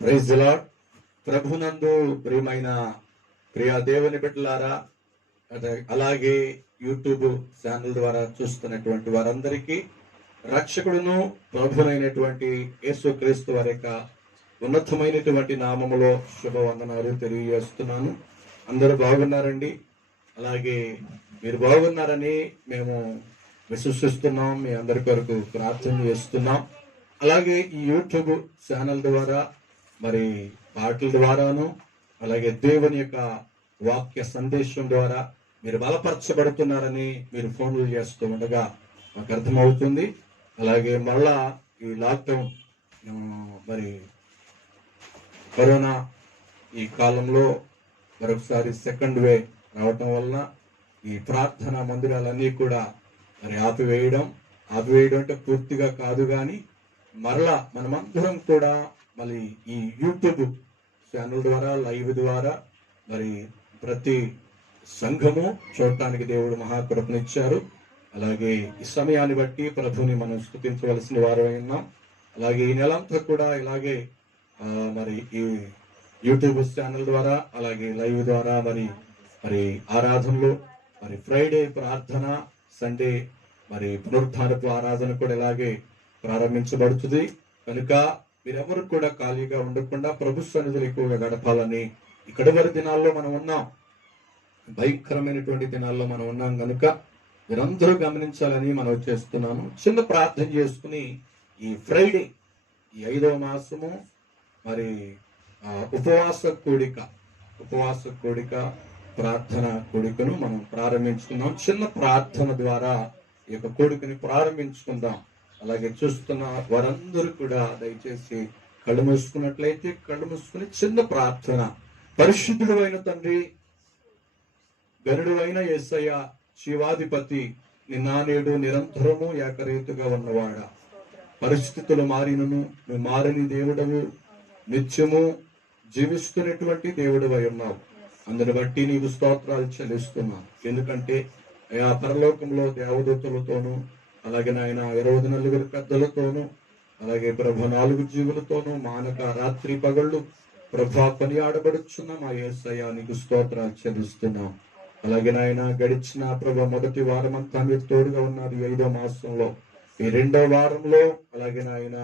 Praise the lord. ప్రభునందు ప్రియమైన ప్రియ దేవుని బిడ్డలారా, అలాగే యూట్యూబ్ ఛానల్ ద్వారా చూస్తున్నటువంటి వారందరికీ రక్షకుడును ప్రభునైనటువంటి యేసుక్రీస్తు వారి యొక్క ఉన్నతమైనటువంటి నామములో శుభవందనాలు తెలియజేస్తున్నాను. అందరూ బాగున్నారండి? అలాగే మీరు బాగున్నారని మేము విశ్వసిస్తున్నాం. మీ అందరి కొరకు ప్రార్థన చేస్తున్నాం. అలాగే ఈ యూట్యూబ్ ఛానల్ ద్వారా, మరి పాటల ద్వారాను, అలాగే దేవుని యొక్క వాక్య సందేశం ద్వారా మీరు బలపరచబడుతున్నారని మీరు ఫోన్లు చేస్తూ ఉండగా మాకు అర్థమవుతుంది. అలాగే మళ్ళా ఈ లాక్డౌన్, మరి కరోనా ఈ కాలంలో మరొకసారి సెకండ్ వే రావటం వలన ఈ ప్రార్థనా మందిరాలన్నీ కూడా మరి ఆపివేయడం అంటే పూర్తిగా కాదు, కానీ మరలా మనమందరం కూడా మళ్ళీ ఈ యూట్యూబ్ ఛానల్ ద్వారా, లైవ్ ద్వారా మరి ప్రతి సంఘము చూడటానికి దేవుడు మహాకృపనిచ్చారు. అలాగే ఈ సమయాన్ని బట్టి ప్రభుని మనం స్తుతించవలసిన వారమై ఉన్నాం. అలాగే ఈ నెలంతా కూడా ఇలాగే మరి ఈ యూట్యూబ్ ఛానల్ ద్వారా, అలాగే లైవ్ ద్వారా మరి ఆరాధనలు, మరి ఫ్రైడే ప్రార్థన, సండే మరి పునరుద్ధానపు ఆరాధన కూడా ఇలాగే ప్రారంభించబడుతుంది. కనుక మీరెవరు కూడా ఖాళీగా ఉండకుండా ప్రభు సన్నిధిలో ఎక్కువగా గడపాలని, ఇక్కడ వరకు దినాల్లో మనం ఉన్నాం, భయంకరమైనటువంటి దినాల్లో మనం ఉన్నాం కనుక మీరందరూ గమనించాలని మనం చేస్తున్నాను. చిన్న ప్రార్థన చేసుకుని ఈ ఫ్రైడే, ఈ 5వ మాసము మరి ఉపవాస కూడిక ప్రార్థన కూడికను మనం ప్రారంభించుకున్నాం. చిన్న ప్రార్థన ద్వారా ఈ యొక్క కూడికని ప్రారంభించుకుందాం. అలాగే చూస్తున్న వారందరూ కూడా దయచేసి కళ్ళు మూసుకున్నట్లయితే కళ్ళు మూసుకుని చిన్న ప్రార్థన. పరిశుద్ధుడు అయిన తండ్రి, గరుడు అయిన యేసయ్య, శివాధిపతి, నిన్న నేడు నిరంతరము ఏకరీతిగా ఉన్నవాడా, పరిస్థితులు మారినను నువ్వు మారని దేవుడవు, నిత్యము జీవిస్తున్నటువంటి దేవుడు అయి ఉన్నావు. అందుని బట్టి నీకు స్తోత్రాలు చెల్లిస్తున్నావు. ఎందుకంటే ఆ పరలోకంలో దేవదూతలతోనూ, అలాగే నాయన 24 పెద్దలతోనూ, అలాగే ప్రభ 4 జీవులతోనూ మానక రాత్రి పగళ్ళు ప్రభా కొనియాడబడుచున్న మా యేసయ్య నీకు స్తోత్రాలు చెల్లిస్తున్నాం. అలాగే నాయన గడిచిన ప్రభ మొదటి వారం అంతా మీరు తోడుగా ఉన్నారు. 5వ మాసంలో ఈ 2వ వారంలో, అలాగే నాయన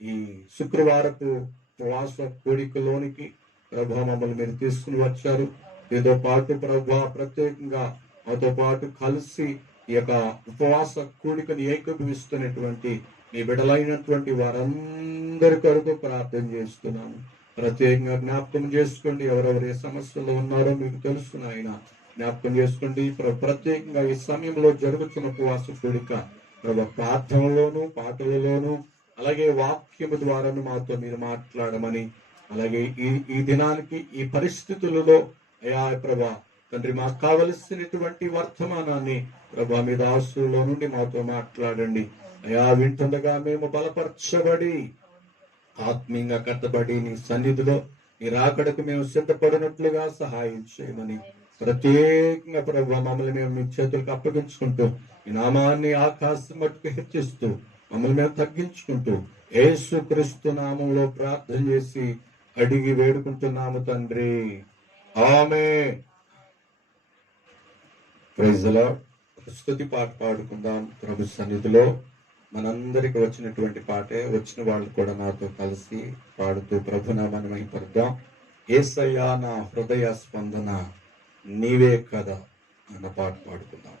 ఈ శుక్రవారపు ఉపవాస కోడికలోనికి ప్రభా మమ్మల్ని మీరు తీసుకుని వచ్చారు. దీంతో పాటు ప్రభా ప్రత్యేకంగా మాతో పాటు కలిసి ఈ యొక్క ఉపవాస కూడికను ఏకీభవిస్తున్నటువంటి మీ బిడ్డలైనటువంటి వారందరి కొరకు ప్రార్థన చేస్తున్నాను. ప్రత్యేకంగా జ్ఞాపకం చేసుకోండి. ఎవరెవరు ఏ సమస్యలో ఉన్నారో మీకు తెలుసు నాయన, జ్ఞాపకం చేసుకోండి. ప్రత్యేకంగా ఈ సమయంలో జరుగుతున్న ఉపవాస కూడిక ప్రార్థనలోను, పాటలలోను, అలాగే వాక్యము ద్వారాను మాతో మీరు మాట్లాడమని, అలాగే ఈ దినానికి ఈ పరిస్థితులలో అయా ప్రభా తండ్రి మాకు కావలసినటువంటి వర్తమానాన్ని ప్రభా మీ దాసులో నుండి మాతో మాట్లాడండి. అయా వింటుండగా మేము బలపరచబడి ఆత్మీయంగా కట్టబడి నీ సన్నిధిలో నీ రాకడకు మేము సిద్ధపడినట్లుగా సహాయం చేయమని ప్రత్యేకంగా ప్రభా మమ్మల్ని మేము మీ చేతులకు అప్పగించుకుంటూ ఈ నామాన్ని ఆకాశం మట్టుకు హెచ్చిస్తూ మమ్మల్ని మేము తగ్గించుకుంటూ యేసుక్రీస్తు నామంలో ప్రార్థన చేసి అడిగి వేడుకుంటున్నాము తండ్రి, ఆమేన్. Praise the lord. స్తుతి పాట పాడుకుందాం ప్రభు సన్నిధిలో. మనందరికి వచ్చినటువంటి పాటే, వచ్చిన వాళ్ళు కూడా నాతో కలిసి పాడుతూ ప్రభునామాన్ని మహిమపరుద్దాం. యేసయ్యా నా హృదయ స్పందన నీవే కదా అన్న పాట పాడుకుందాం.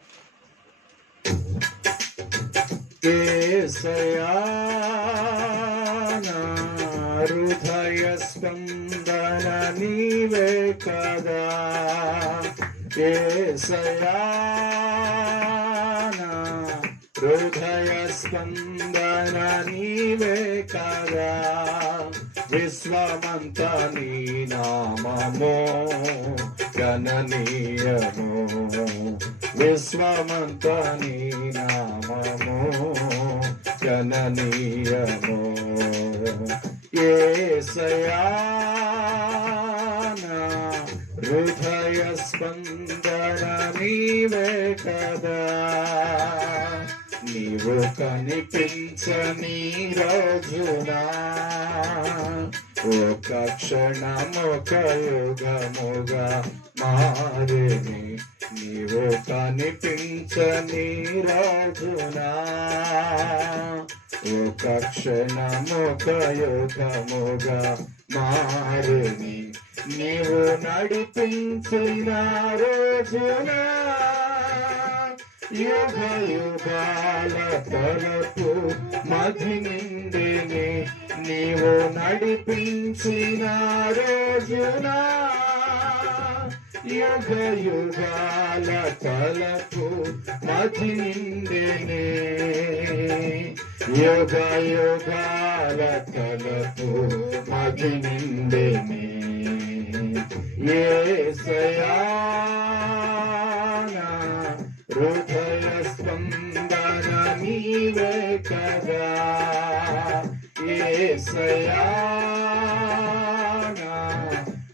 యేసయ్యా నా హృదయ స్పందన నీవే కదా, యేసయ్యా నా హృదయ స్పందన నీవే కదా, విశ్వమంతా నీ నామము గణనీయము, విశ్వమంతా నీ నామము గణనీయము, యేసయ్యా నా హృదయ స్పందన నీవే కదా, నీవు కనిపించని రోజునా ఒక క్షణమొక యుగముగా మారేని నీవు కనిపించని రోజునా ఒక క్షణమొక యుగముగా మారేని నీవు నడిపించిన రోజునా యుగ యుగాల తలపు మది నిండిని నీవు నడిపించిన రోజునా యుగ యుగాల తలపు మది నిండిని యుగ యుగాల తలపు మది నిండిని యేసయ్యా హృదయ స్పందన నీవే కదా యేసయ్యా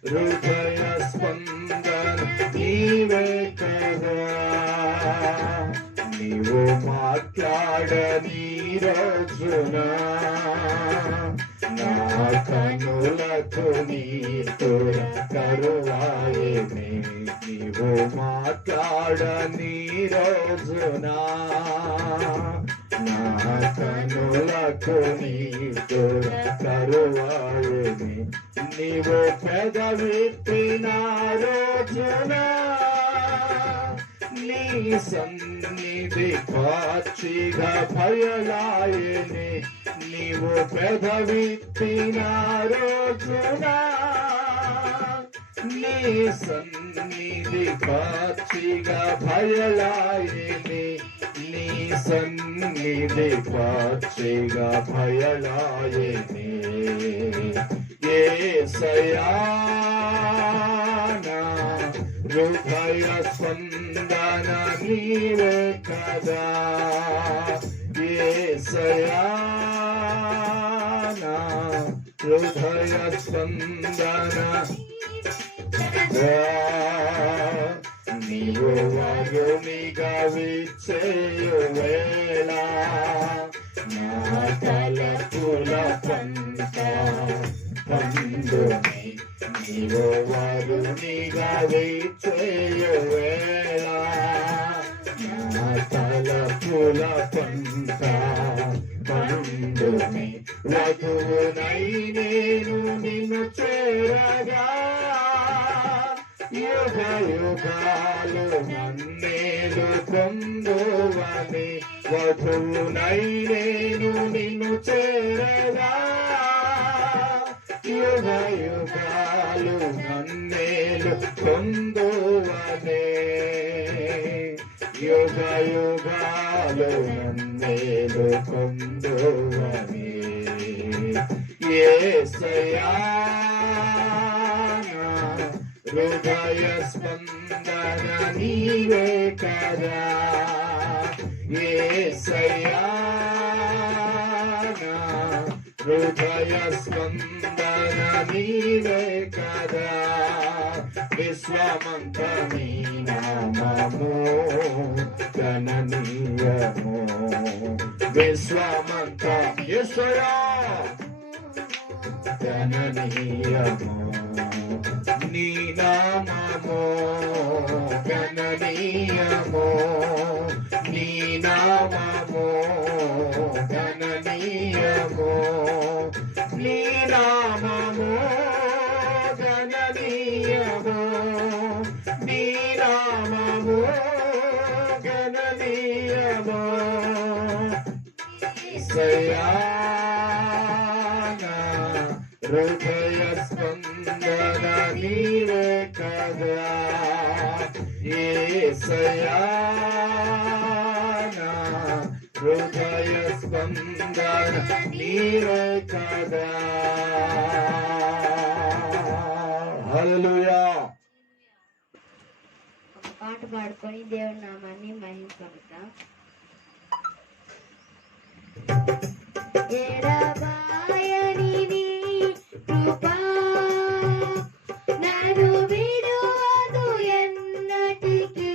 హృదయ స్పందన నీవే కదా నీవు మాట్లాడని రోజున నా కనులకు నీతో కరువాయనే నీవు మాట్లాడని రోజున నా కనులకు నీతో కరువాయనే నీవు పెదవిప్పిన రోజున నీ సన్నిధి కాచిగా భయలాయనే నీవు పెదవిప్పిన రోజున నీ సన్నిధి కాచిగా భయలాయనే నీ సన్నిధి కాచిగా భయలాయనే యేసయ్యా హృదయ స్పందన నీవే కదా యేసయ్యా హృదయ స్పందన నీవు వరునిగా విచ్చేయు వేళ నా తలపుల పంట పండుని నీవు వరునిగా విచ్చేయు వేళ నా తలపుల పంట పండుని వధువునై నేను నిన్ను చేరగా యుగ యుగాలు నన్నేలు పొందువని వధువునై నేను నిన్ను చేరగా యుగ యుగాలు నన్నేలు పొందువనే యుగ యుగాలు నన్నేలు పొందువనే యేసయ్యా హృదయ స్పందన నీవే కదా యేసయ్యా హృదయ స్పందన నీవే కదా విశ్వమంత నీ నామము గణనీయము విశ్వమంత యేసయ్యా గణనీయము నీ నామము గణనీయము నీ నామము గణనీయము నీ నామము గణనీయము నీ నామము గణనీయము యేసయ్యా హృదయ స్పందన నీవే కదా యేసయ్యా హృదయ స్పందన నీవే కదా హల్లెలూయా. ఒక పాట పాడుకొని దేవుడి నామాన్ని మహింపడతాం. ఎడబాయని నీ కృపా నన్ను విడువదు ఎన్నటికీ.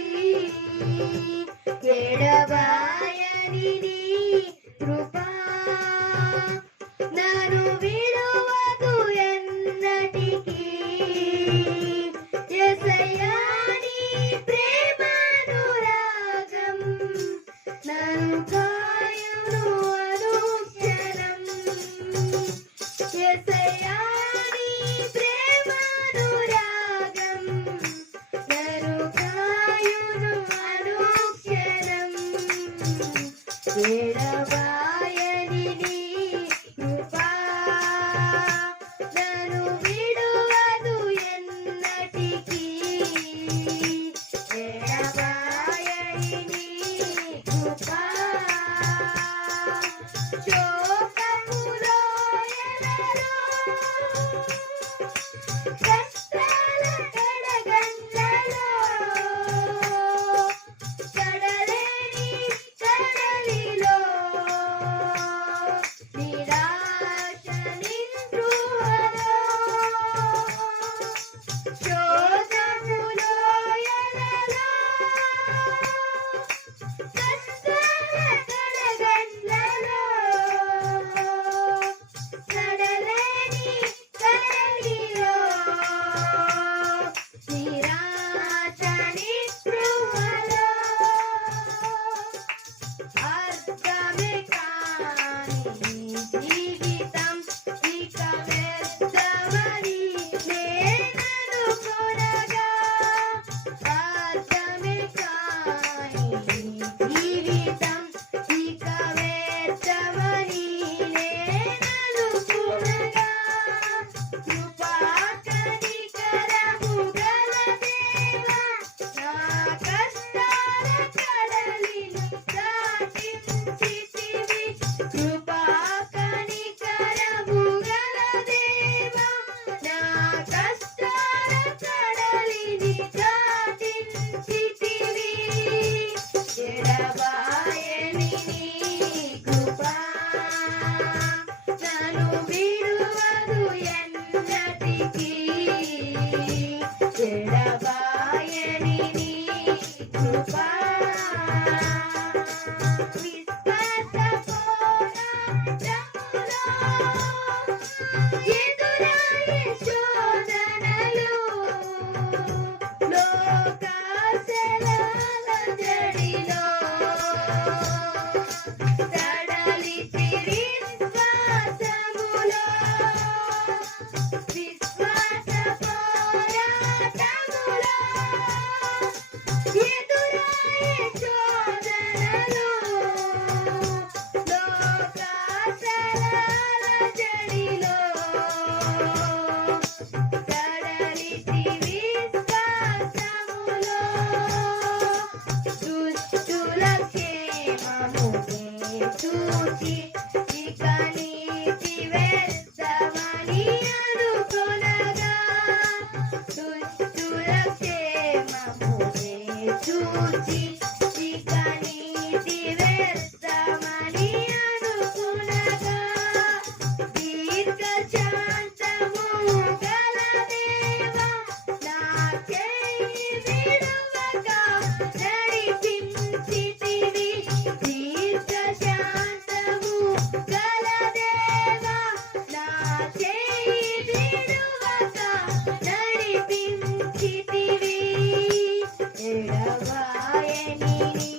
ఎడబాయని నీ కృపా నన్ను విడువదు ప్రేమానురాగం నన్ను కాయును అనుక్షణం. ఎడబాయని నీ కృపా నన్ను విడువదు ఎన్నటికీ. ఎడబాయని నీ కృపా శోకములో ఎదలో కష్టాల కడగండ్లలో కడలేని కడలిలో నిరాశ నింద్రువలో శోధములో ఎదలో కష్టాల కడగండ్లలో కడలేని కడలిలో నిరాశ నిస్పృహలో అర్థమే కాని జీవితం ఇక వ్యర్థమని నేననుకొనగా. అర్థమే కాని జీవితం ఇక వ్యర్థమని నేననుకొనగా. కృపా కనికరము గల దేవా నా కష్టాల కడలిని దాటించితివి. కృపా కనికరము గల దేవా నా కష్టాల కడలిని దాటించితివి. ఎడబాయని నీ కృపా నన్ను విడువదు ఎన్నటికీ. ఎడబాయని నీ కృపా విశ్వాస పోరాటములో ఎదురాయే శోధనలు లోకాశల జడిలో సడలితి విశ్వాసములో. విశ్వాస పోరాటములో ఎదురాయే శోధనలు లోకాశల జడిలో సడలితి విశ్వాసములో. దుష్టుల క్షేమమునే చూచి ఇక నీతి వ్యర్థమని అనుకొనగా. దుష్టుల క్షేమమునే చూచి ఇక నీతి వ్యర్థమని అనుకొనగా. దీర్ఘ శాంతము గల దేవా నా చేయి విడువక నడిపించితివి. దీర్ఘ శాంతము గల దేవా నా చేయి విడువక నడిపించితివి. ఎడబాయని నీ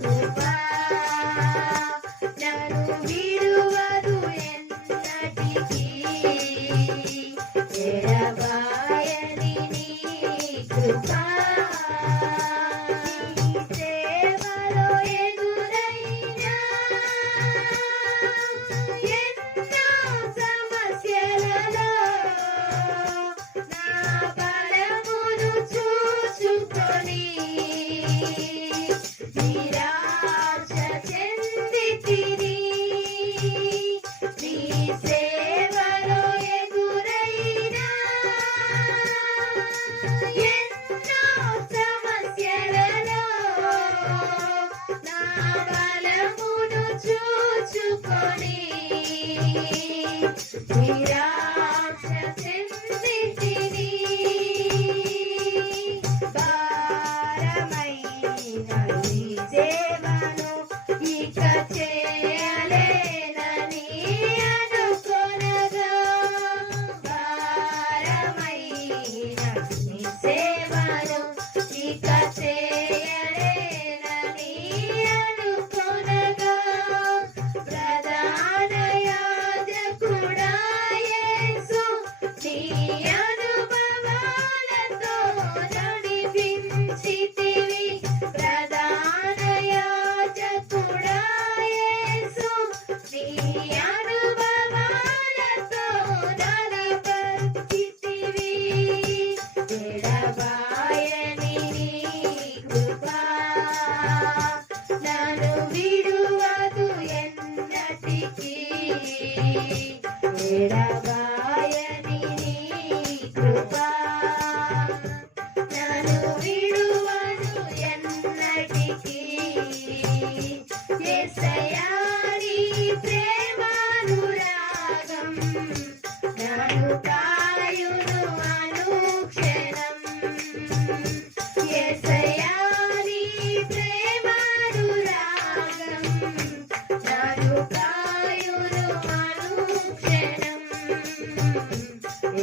కృపా నన్ను విడువదు ఎన్నటికీ. ఎడబాయని నీ కృపా నీ సేవలో ఎదురైన ఎన్నో సమస్యలలో నా బలమును చూసుకొని నిరాశ చెందితిని. నీ సేవలో ఎదురైన ఎన్నో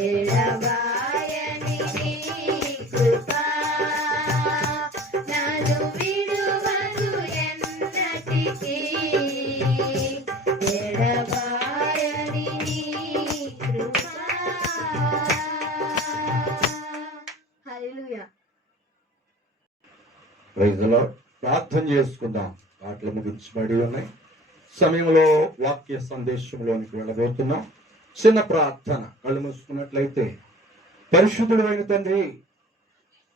ఎడబాయని నీ కృప నన్ను విడువదు ఎన్నటికీ. ఎడబాయని నీ కృప. హల్లెలూయా. Praise the lord. ప్రార్థన చేసుకుందాం. పాటలు ముగించబడి ఉన్నాయి. సమయంలో వాక్య సందేశంలోనికి వెళ్ళబోతున్నాం. చిన్న ప్రార్థన. కళ్ళు మూసుకున్నట్లయితే, పరిశుద్ధుడు అయిన తండ్రి,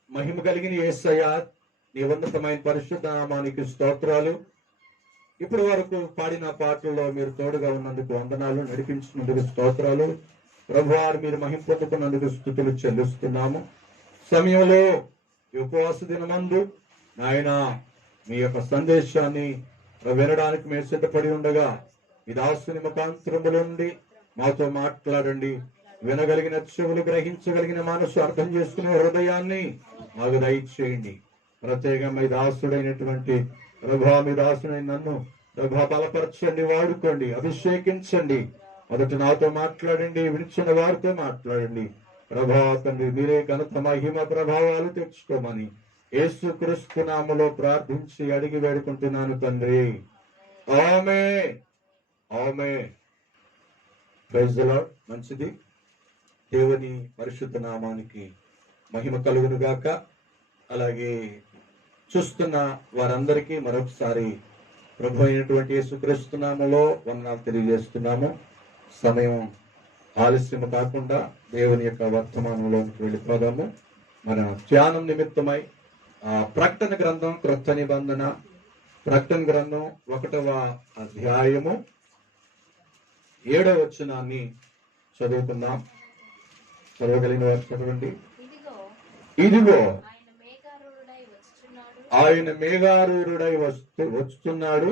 మహిమ కలిగిన యేసయ్య, నీ ఉన్నతమైన పరిశుద్ధ నామానికి స్తోత్రాలు. ఇప్పటి వరకు పాడిన పాటల్లో మీరు తోడుగా ఉన్నందుకు వందనాలు, నడిపించినందుకు స్తోత్రాలు. ప్రభువారు మీరు మహిమ పొందుకున్నందుకు స్తుతులు చెల్లిస్తున్నాము. సమయంలో ఈ ఉపవాస దినమందు నాయన మీ యొక్క సందేశాన్ని వినడానికి మేము సిద్ధపడి ఉండగా, మీ దాసుని ముఖాంతరముల నుండి మాతో మాట్లాడండి. వినగలిగిన చెవులు, గ్రహించగలిగిన మనసు, అర్థం చేసుకునే హృదయాన్ని మాకు దయచేయండి. ప్రత్యేకంగా మీ దాసుడైనటువంటి ప్రభా, మీ దాసుడైన నన్ను ప్రభా బలపరచండి, వాడుకోండి, అభిషేకించండి. మొదట నాతో మాట్లాడండి, విడిచిన వారితో మాట్లాడండి. ప్రభా తండ్రి, మీరే ఘనత మహిమ ప్రభావాలు తెచ్చుకోమని యేసుక్రీస్తు నామములో ప్రార్థించి అడిగి వేడుకుంటున్నాను తండ్రి. ఆమేన్. ఆమేన్. Praise the lord. మంచిది. దేవుని పరిశుద్ధ నామానికి మహిమ కలుగును గాక. అలాగే చూస్తున్న వారందరికీ మరొకసారి ప్రభు అయినటువంటి యేసుక్రీస్తు నామములో వందనాలు తెలియజేస్తున్నాము. సమయం ఆలస్యం కాకుండా దేవుని యొక్క వర్తమానంలోకి వెళ్ళిపోదాము. మన ధ్యానం నిమిత్తమై ప్రకటన గ్రంథం, క్రొత్త నిబంధన, ప్రకటన గ్రంథం 1వ అధ్యాయము 7వ వచనాన్ని చదువుకుందాం. చదవగలిగిన వారు చదవండి. ఇదిగో ఆయన మేఘారూఢుడై వస్తున్నాడు,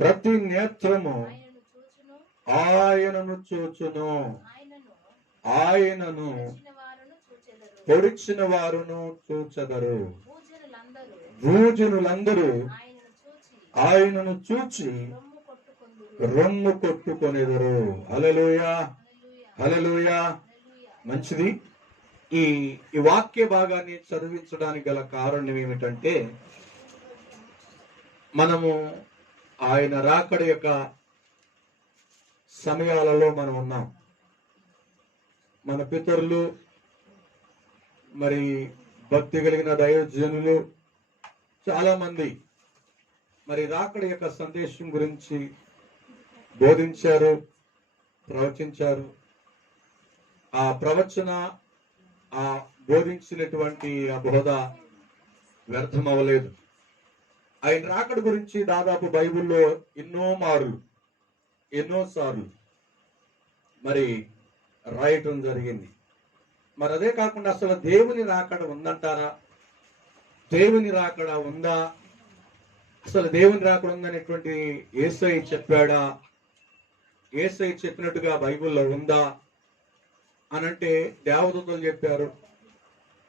ప్రతి నేత్రము ఆయనను చూచును, ఆయనను పొడిచిన వారును చూచెదరు. భూజనులందరూ ఆయనను చూచి రొమ్ము కొట్టుకొనెదరు. హల్లెలూయా, హల్లెలూయా. మంచిది. ఈ వాక్య భాగాన్ని చదివించడానికి గల కారణం ఏమిటంటే, మనము ఆయన రాకడ యొక్క సమయాలలో మనం ఉన్నాం. మన పితరులు, మరి భక్తి కలిగిన దైవజనులు చాలా మంది మరి రాకడ యొక్క సందేశం గురించి బోధించారు, ప్రవచించారు. ఆ ప్రవచన, ఆ బోధించినటువంటి ఆ బోధ వ్యర్థం అవ్వలేదు. ఆయన రాకడ గురించి దాదాపు బైబిల్లో ఎన్నోసార్లు మరి రాయటం జరిగింది. మరి అదే కాకుండా అసలు దేవుని రాకడ ఉందంటారా? దేవుని రాకడ ఉందా? అసలు దేవుని రాకడ ఉందనేటువంటి యేసయ్య చెప్పాడా? యేసయ్య చెప్పినట్టుగా బైబిల్లో ఉందా అనంటే దేవదూతలు చెప్పారు,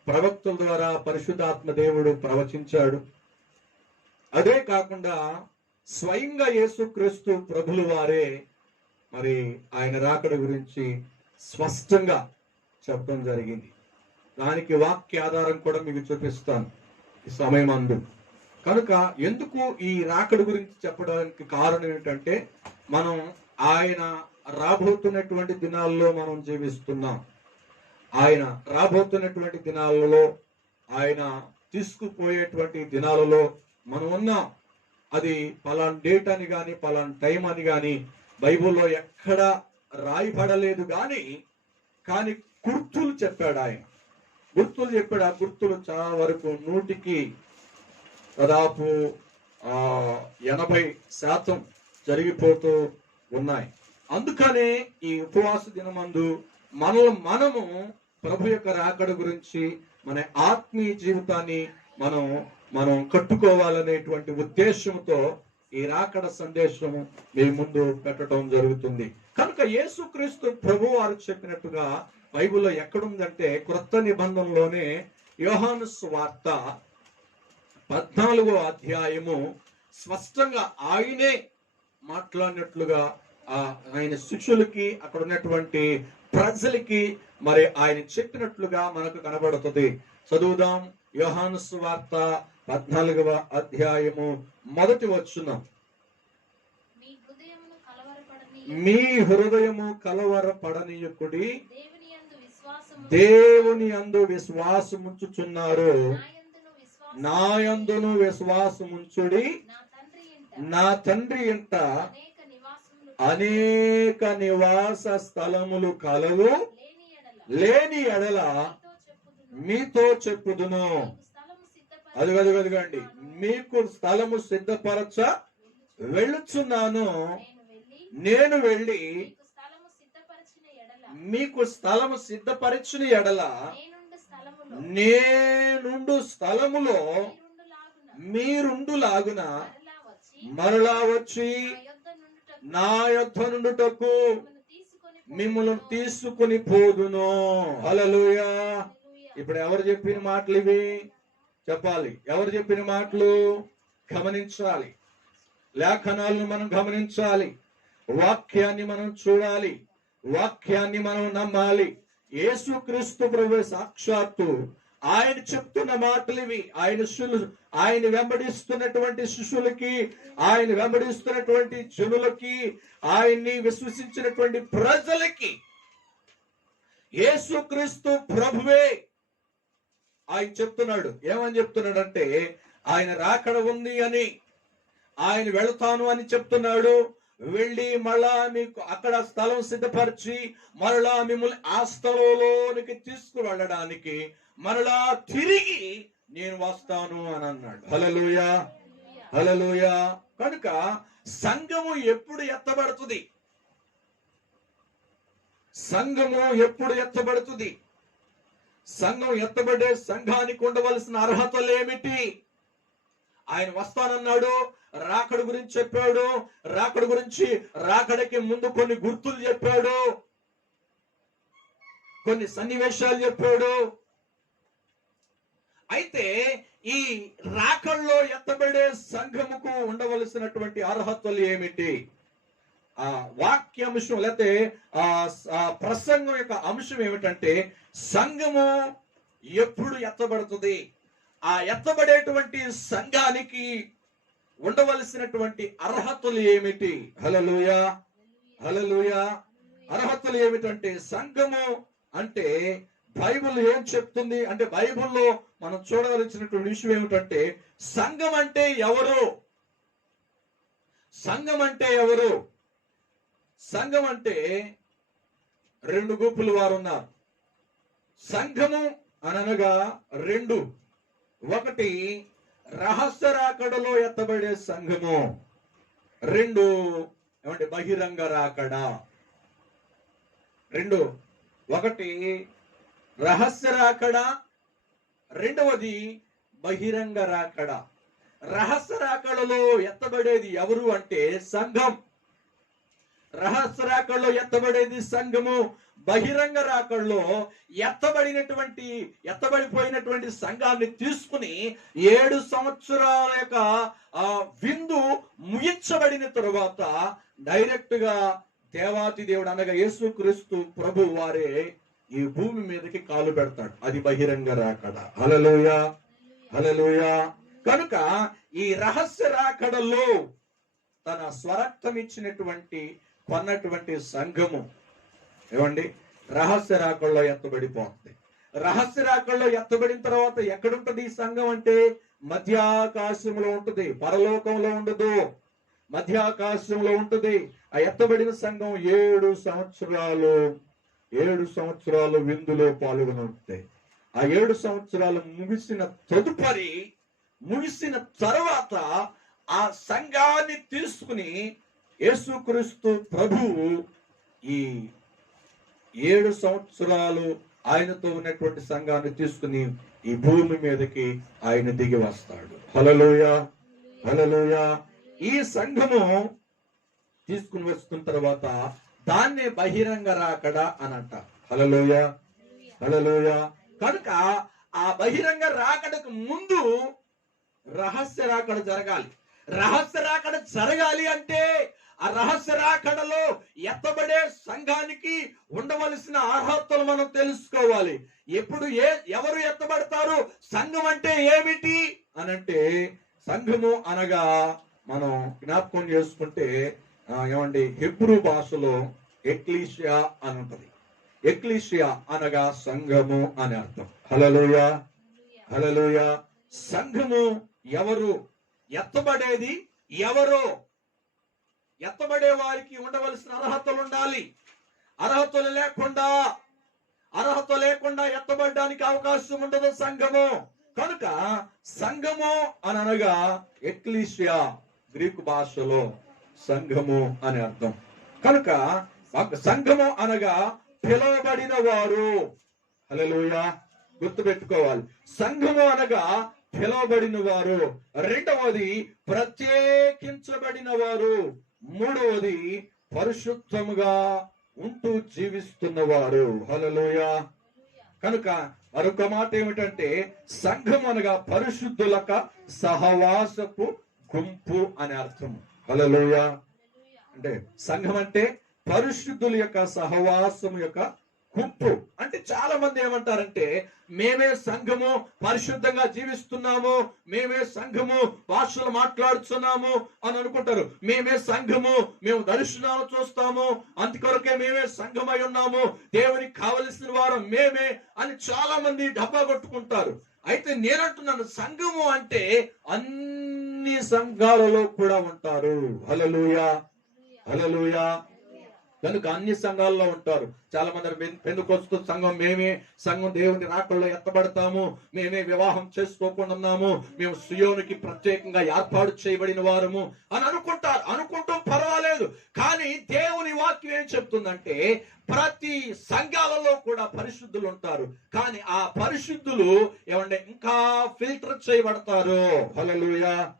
ప్రవక్తల ద్వారా పరిశుద్ధాత్మ దేవుడు ప్రవచించాడు. అదే కాకుండా స్వయంగా యేసుక్రీస్తు ప్రభులు వారే మరి ఆయన రాకడ గురించి స్పష్టంగా చెప్పడం జరిగింది. దానికి వాక్య ఆధారం కూడా మీకు చూపిస్తాను ఈ సమయం అందు. కనుక ఎందుకు ఈ రాకడ గురించి చెప్పడానికి కారణం ఏంటంటే, మనం ఆయన రాబోతున్నటువంటి దినాల్లో మనం జీవిస్తున్నాం. ఆయన రాబోతున్నటువంటి దినాలలో, ఆయన తీసుకుపోయేటువంటి దినాలలో మనం ఉన్నాం. అది పలాన్ డేట్ అని కానీ పలాన్ టైం అని కానీ బైబిల్లో ఎక్కడా రాయబడలేదు. కానీ గుర్తులు చెప్పాడు ఆయన. గుర్తులు చెప్పాడు. ఆ గుర్తులు చాలా వరకు 100కి దాదాపు 80% జరిగిపోతూ ఉన్నాయి. అందుకనే ఈ ఉపవాస దినమందు మనము ప్రభు యొక్క రాకడ గురించి, మన ఆత్మీయ జీవితాన్ని మనం కట్టుకోవాలనేటువంటి ఉద్దేశంతో ఈ రాకడ సందేశం మీ ముందు పెట్టడం జరుగుతుంది. కనుక యేసుక్రీస్తు ప్రభు వారు చెప్పినట్టుగా బైబిల్లో ఎక్కడుందంటే, క్రొత్త నిబంధనలోనే యోహాను సువార్త 14వ అధ్యాయము స్పష్టంగా ఆయనే మాట్లాడినట్లుగా ఆయన శిష్యులకి, అక్కడ ఉన్నటువంటి ప్రజలకి మరి ఆయన చెప్పినట్లుగా మనకు కనబడుతుంది. చదువుదాం. యోహాను సువార్త 14వ అధ్యాయము 1వ వచనం. మీ హృదయము కలవరపడనీయకుడి, దేవుని యందు విశ్వాసముంచుచున్నారు, నాయందును విశ్వాసముంచుడి. నా తండ్రి ఇంట అనేక నివాస స్థలములు కలవు, లేని ఎడల మీతో చెప్పుదును. అదిగండి, మీకు స్థలము సిద్ధపరచ వెళ్ళుచున్నాను. నేను వెళ్ళి మీకు స్థలము సిద్ధపరిచిన ఎడల నేనుండు స్థలములో మీరుండులాగున మరలా వచ్చి నా యొద్ద నుండుటకు మిమ్మల్ని తీసుకుని పోదును. హల్లెలూయా. ఇప్పుడు ఎవరు చెప్పిన మాటలు ఇవి? చెప్పాలి. ఎవరు చెప్పిన మాటలు? గమనించాలి. లేఖనాలను మనం గమనించాలి. వాక్యాన్ని మనం చూడాలి. వాక్యాన్ని మనం నమ్మాలి. యేసుక్రీస్తు ప్రభువు సాక్షాత్తు ఆయన చెప్తున్న మాటలు ఇవి. ఆయన వెంబడిస్తున్నటువంటి శిష్యులకి, ఆయన వెంబడిస్తున్నటువంటి జనులకి, ఆయన్ని విశ్వసించినటువంటి ప్రజలకి యేసుక్రీస్తు ప్రభువే ఆయన చెప్తున్నాడు. ఏమని చెప్తున్నాడంటే, ఆయన రాకడ ఉంది అని, ఆయన వెళతాను అని చెప్తున్నాడు. వెళ్ళి మళ్ళా మీకు అక్కడ స్థలం సిద్ధపరిచి మరలా మిమ్మల్ని ఆ స్థలంలోనికి తీసుకువెళ్ళడానికి మరలా తిరిగి నేను వస్తాను అని అన్నాడు. హల్లెలూయా, హల్లెలూయా. కనుక సంఘము ఎప్పుడు ఎత్తబడుతుంది? సంఘము ఎప్పుడు ఎత్తబడుతుంది? సంఘం ఎత్తబడే సంఘానికి ఉండవలసిన అర్హతలు ఏమిటి? ఆయన వస్తానన్నాడు, రాకడ గురించి చెప్పాడు. రాకడ గురించి, రాకడకి ముందు కొన్ని గుర్తులు చెప్పాడు, కొన్ని సన్నివేశాలు చెప్పాడు. అయితే ఈ రాకడలో ఎత్తబడే సంఘముకు ఉండవలసినటువంటి అర్హతలు ఏమిటి? ఆ వాక్య అంశం లేకపోతే ఆ ప్రసంగం యొక్క అంశం ఏమిటంటే, సంఘము ఎప్పుడు ఎత్తబడుతుంది? ఆ ఎత్తబడేటువంటి సంఘానికి ఉండవలసినటువంటి అర్హతలు ఏమిటి? హల్లెలూయా, హల్లెలూయా. అర్హతలు ఏమిటంటే, సంఘము అంటే బైబిల్ ఏం చెప్తుంది అంటే, బైబిల్లో మనం చూడవలసినటువంటి విషయం ఏమిటంటే, సంఘం అంటే ఎవరు? సంఘం అంటే ఎవరు? సంఘం అంటే రెండు గుంపులు వారు ఉన్నారు. సంఘము అనగా రెండు. ఒకటి రహస్య రాకడలో ఎత్తబడే సంఘము, రెండు ఏమంటే బహిరంగ రాకడ. రెండు, ఒకటి రహస్య రాకడ, రెండవది బహిరంగ రాకడ. రహస్య రాకడలో ఎత్తబడేది ఎవరు అంటే సంఘం. రహస్య రాకడలో ఎత్తబడేది సంఘము. బహిరంగ రాకడలో ఎత్తబడిపోయినటువంటి సంఘాన్ని తీసుకుని 7 సంవత్సరాల యొక్క విందు ముగించబడిన తరువాత డైరెక్ట్ గా దేవాతి దేవుడు అనగా యేసుక్రీస్తు ప్రభు వారే ఈ భూమి మీదకి కాలు పెడతాడు. అది బహిరంగ రాకడ. హల్లెలూయా, హల్లెలూయా. కనుక ఈ రహస్య రాకడలో తన స్వరక్తం ఇచ్చినటువంటి కొన్నటువంటి సంఘము ఏమండి రహస్య రాకడలో ఎత్తబడిపోతుంది. రహస్య రాకడలో ఎత్తబడిన తర్వాత ఎక్కడుంటది ఈ సంఘం అంటే, మధ్యాకాశంలో ఉంటుంది, పరలోకంలో ఉండదు, మధ్యాకాశంలో ఉంటుంది. ఆ ఎత్తబడిన సంఘం 7 సంవత్సరాలు విందులో పాల్గొని ఉంటుంది. ఆ 7 సంవత్సరాలు ముగిసిన తర్వాత ఆ సంఘాన్ని తీసుకుని యేసుక్రీస్తు ప్రభువు ఈ 7 సంవత్సరాలు ఆయనతో ఉన్నటువంటి సంఘాన్ని తీసుకుని ఈ భూమి మీదకి ఆయన దిగి వస్తాడు. హల్లెలూయా, హల్లెలూయా. ఈ సంఘము తీసుకుని వస్తున్న తర్వాత దాన్నే బహిరంగ రాకడ అని అంటారు. హల్లెలూయా, హల్లెలూయా. కనుక ఆ బహిరంగ రాకడకు ముందు రహస్య రాకడ జరగాలి. రహస్య రాకడ జరగాలి అంటే ఆ రహస్య రాకడలో ఎత్తబడే సంఘానికి ఉండవలసిన అర్హతలు మనం తెలుసుకోవాలి. ఎప్పుడు ఎవరు ఎత్తబడతారు? సంఘం అంటే ఏమిటి అనంటే, సంఘము అనగా మనం జ్ఞాపకం చేసుకుంటే ఏమండి, హెబ్రూ భాషలో ఎక్లీషియా అని ఉంటది. ఎక్లీషియా అనగా సంఘము అని అర్థం. హల్లెలూయా, హల్లెలూయా. సంఘము ఎవరు? ఎత్తబడేది ఎవరో? ఎత్తబడే వారికి ఉండవలసిన అర్హతలు ఉండాలి. అర్హతలు లేకుండా ఎత్తబడడానికి అవకాశం ఉండదు సంఘము. కనుక సంఘము అని అనగా ఎక్లీషియా, గ్రీకు భాషలో సంఘము అని అర్థం. కనుక సంఘము అనగా పిలువబడిన వారు. హల్లెలూయా, గుర్తుపెట్టుకోవాలి. సంఘము అనగా పిలువబడిన వారు. రెండవది ప్రత్యేకించబడిన వారు. మూడవది పరిశుద్ధముగా ఉంటూ జీవిస్తున్నవారు. హల్లెలూయా. కనుక మరొక మాట ఏమిటంటే, సంఘం అనగా పరిశుద్ధులక సహవాసపు గుంపు అని అర్థం. హల్లెలూయా. అంటే సంఘం అంటే పరిశుద్ధుల యొక్క సహవాసం యొక్క గుంపు. అంటే చాలా మంది ఏమంటారంటే, మేమే సంఘము, పరిశుద్ధంగా జీవిస్తున్నాము, మేమే సంఘము, భాషలు మాట్లాడుతున్నాము అని అనుకుంటారు. మేమే సంఘము, మేము దర్శనాలు చూస్తాము, అందుకొరకే మేమే సంఘమై ఉన్నాము, దేవునికి కావలసిన వారు మేమే అని చాలా మంది డబ్బా కొట్టుకుంటారు. అయితే నేనంటున్నాను, సంఘము అంటే అన్ని సంఘాలలో కూడా ఉంటారు. హల్లెలూయా, హల్లెలూయా. కనుక అన్ని సంఘాల్లో ఉంటారు. చాలా మంది పెందుకొస్తూ సంఘం, మేమే సంఘం దేవుని రాకడలో ఎత్తబడతాము, మేమే వివాహం చేసుకోకుండా ఉన్నాము, మేము సియోనుకి ప్రత్యేకంగా ఏర్పాటు చేయబడిన వారము అని అనుకుంటారు. అనుకుంటాం, పర్వాలేదు. కానీ దేవుని వాక్యం ఏం చెప్తుందంటే, ప్రతి సంఘాలలో కూడా పరిశుద్ధులు ఉంటారు. కానీ ఆ పరిశుద్ధులు ఏమంటే ఇంకా ఫిల్టర్ చేయబడతారు. హల్లెలూయా,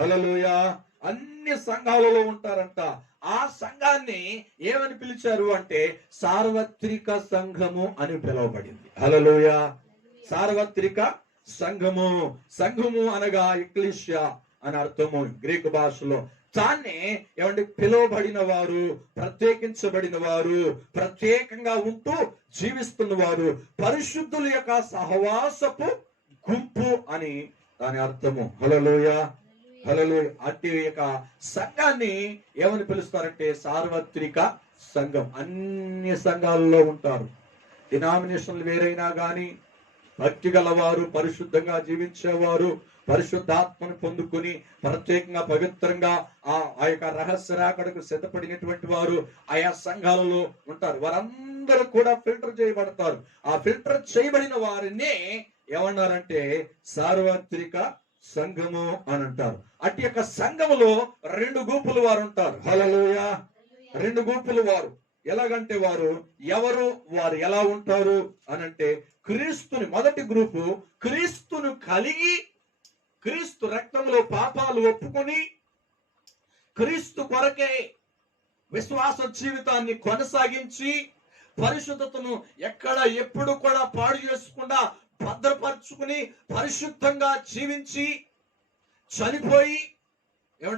హల్లెలూయా. అన్ని సంఘాలలో ఉంటారంట. ఆ సంఘాన్ని ఏమని పిలిచారు అంటే సార్వత్రిక సంఘము అని పిలువబడింది. హల్లెలూయా. సార్వత్రిక సంఘము. సంఘము అనగా ఎక్లీషియా అని అర్థము గ్రీకు భాషలో. దాన్ని ఏమంటే పిలువబడిన వారు, ప్రత్యేకించబడిన వారు, ప్రత్యేకంగా ఉంటూ జీవిస్తున్న వారు, పరిశుద్ధుల యొక్క సహవాసపు గుంపు అని దాని అర్థము. హల్లెలూయా, హల్లెలూయా. అట్టి యొక్క సంఘాన్ని ఏమని పిలుస్తారంటే సార్వత్రిక సంఘం. అన్ని సంఘాలలో ఉంటారు. డినామినేషన్లు వేరైనా గాని భక్తి గలవారు, పరిశుద్ధంగా జీవించేవారు, పరిశుద్ధాత్మను పొందుకుని ప్రత్యేకంగా పవిత్రంగా ఆ యొక్క రహస్య రాకడకు సిద్ధపడినటువంటి వారు ఆయా సంఘాలలో ఉంటారు. వారందరూ కూడా ఫిల్టర్ చేయబడతారు. ఆ ఫిల్టర్ చేయబడిన వారినే ఏమన్నారంటే సార్వత్రిక సంఘము అని అంటారు. అటు యొక్క సంఘములో రెండు గుంపులు వారు ఉంటారు. హల్లెలూయా. రెండు గుంపులు వారు. ఎలాగంటే వారు ఎలా ఉంటారు అనంటే, క్రీస్తుని, మొదటి గ్రూపు క్రీస్తును కలిగి, క్రీస్తు రక్తంలో పాపాలు ఒప్పుకొని క్రీస్తు కొరకే విశ్వాస జీవితాన్ని కొనసాగించి పరిశుద్ధతను ఎప్పుడు కూడా పాడు చేసుకుండా భద్రపరుచుకుని పరిశుద్ధంగా జీవించి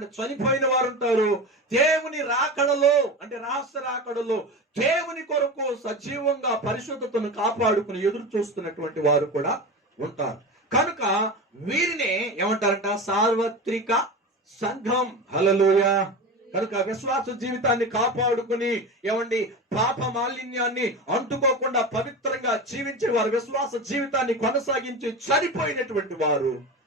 చనిపోయిన వారు ఉంటారు. దేవుని రాకడలో అంటే రహస్య రాకడలో దేవుని కొరకు సజీవంగా పరిశుద్ధతను కాపాడుకుని ఎదురు చూస్తున్నటువంటి వారు కూడా ఉంటారు. కనుక వీరినే ఏమంటారంట సార్వత్రిక సంఘం. హల్లెలూయా. కనుక విశ్వాస జీవితాన్ని కాపాడుకుని పాప మాలిన్యాన్ని అంటుకోకుండా పవిత్రంగా జీవించే వారు, విశ్వాస జీవితాన్ని కొనసాగించి చనిపోయినటువంటి వారు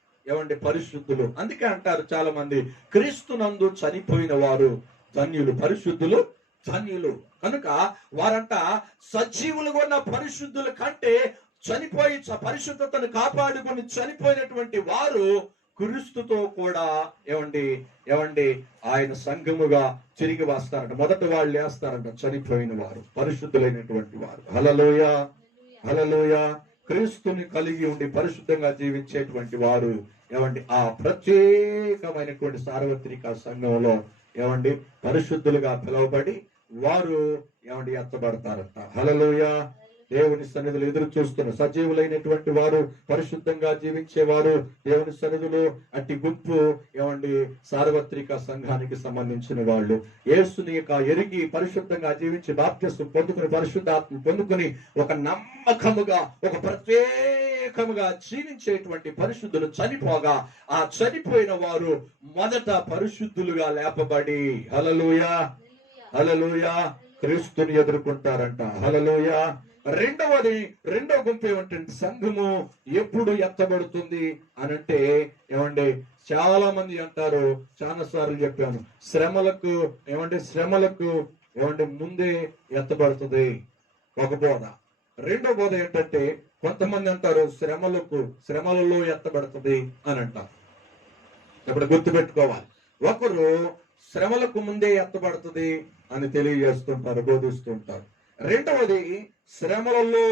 పరిశుద్ధులు. అందుకే అంటారు చాలా మంది, క్రీస్తునందు చనిపోయిన వారు ధన్యులు, పరిశుద్ధులు ధన్యులు. కనుక వారంట సజీవులుగా ఉన్న పరిశుద్ధుల కంటే చనిపోయి పరిశుద్ధతను కాపాడుకుని చనిపోయినటువంటి వారు క్రీస్తుతో కూడా ఆయన సంఘముగా తిరిగి వస్తారంట. మొదట వాళ్ళు వేస్తారంట చనిపోయిన వారు, పరిశుద్ధులైనటువంటి వారు. హల్లెలూయా, హల్లెలూయా. క్రీస్తుని కలిగి ఉండి పరిశుద్ధంగా జీవించేటువంటి వారు ఆ ప్రత్యేకమైనటువంటి సార్వత్రిక సంఘంలో పరిశుద్ధులుగా పిలువబడి వారు ఎత్తబడతారంట. హల్లెలూయా, దేవుని సన్నిధిలో ఎదురు చూస్తున్న సజీవులైనటువంటి వారు, పరిశుద్ధంగా జీవించేవారు, దేవుని సన్నిధిలో అట్టి గుంపు ఏమండి సార్వత్రిక సంఘానికి సంబంధించిన వాళ్ళు. యేసుని ఎరిగి పరిశుద్ధంగా జీవించి బాప్తిస్మం పొందుకుని పరిశుద్ధాత్మ పొందుకుని ఒక నమ్మకముగా ఒక ప్రత్యేకముగా జీవించేటువంటి పరిశుద్ధులు చనిపోగా ఆ చనిపోయిన వారు మొదట పరిశుద్ధులుగా లేపబడి హల్లెలూయా హల్లెలూయా క్రీస్తుని ఎదుర్కొంటారంట. హల్లెలూయా. రెండో గుంపు ఏమంటే సంఘము ఎప్పుడు ఎత్తబడుతుంది అనంటే ఏమండి చాలా మంది అంటారు, చాలా సార్లు చెప్పాను, శ్రమలకు ఏమంటే ముందే ఎత్తబడుతుంది ఒక బోధ. రెండో బోధ ఏంటంటే కొంతమంది అంటారు శ్రమలలో ఎత్తబడుతుంది అని అంటారు. ఇప్పుడు గుర్తుపెట్టుకోవాలి, ఒకరు శ్రమలకు ముందే ఎత్తబడుతుంది అని తెలియజేస్తుంటారు, బోధిస్తుంటారు. రెండవది శ్రమలలో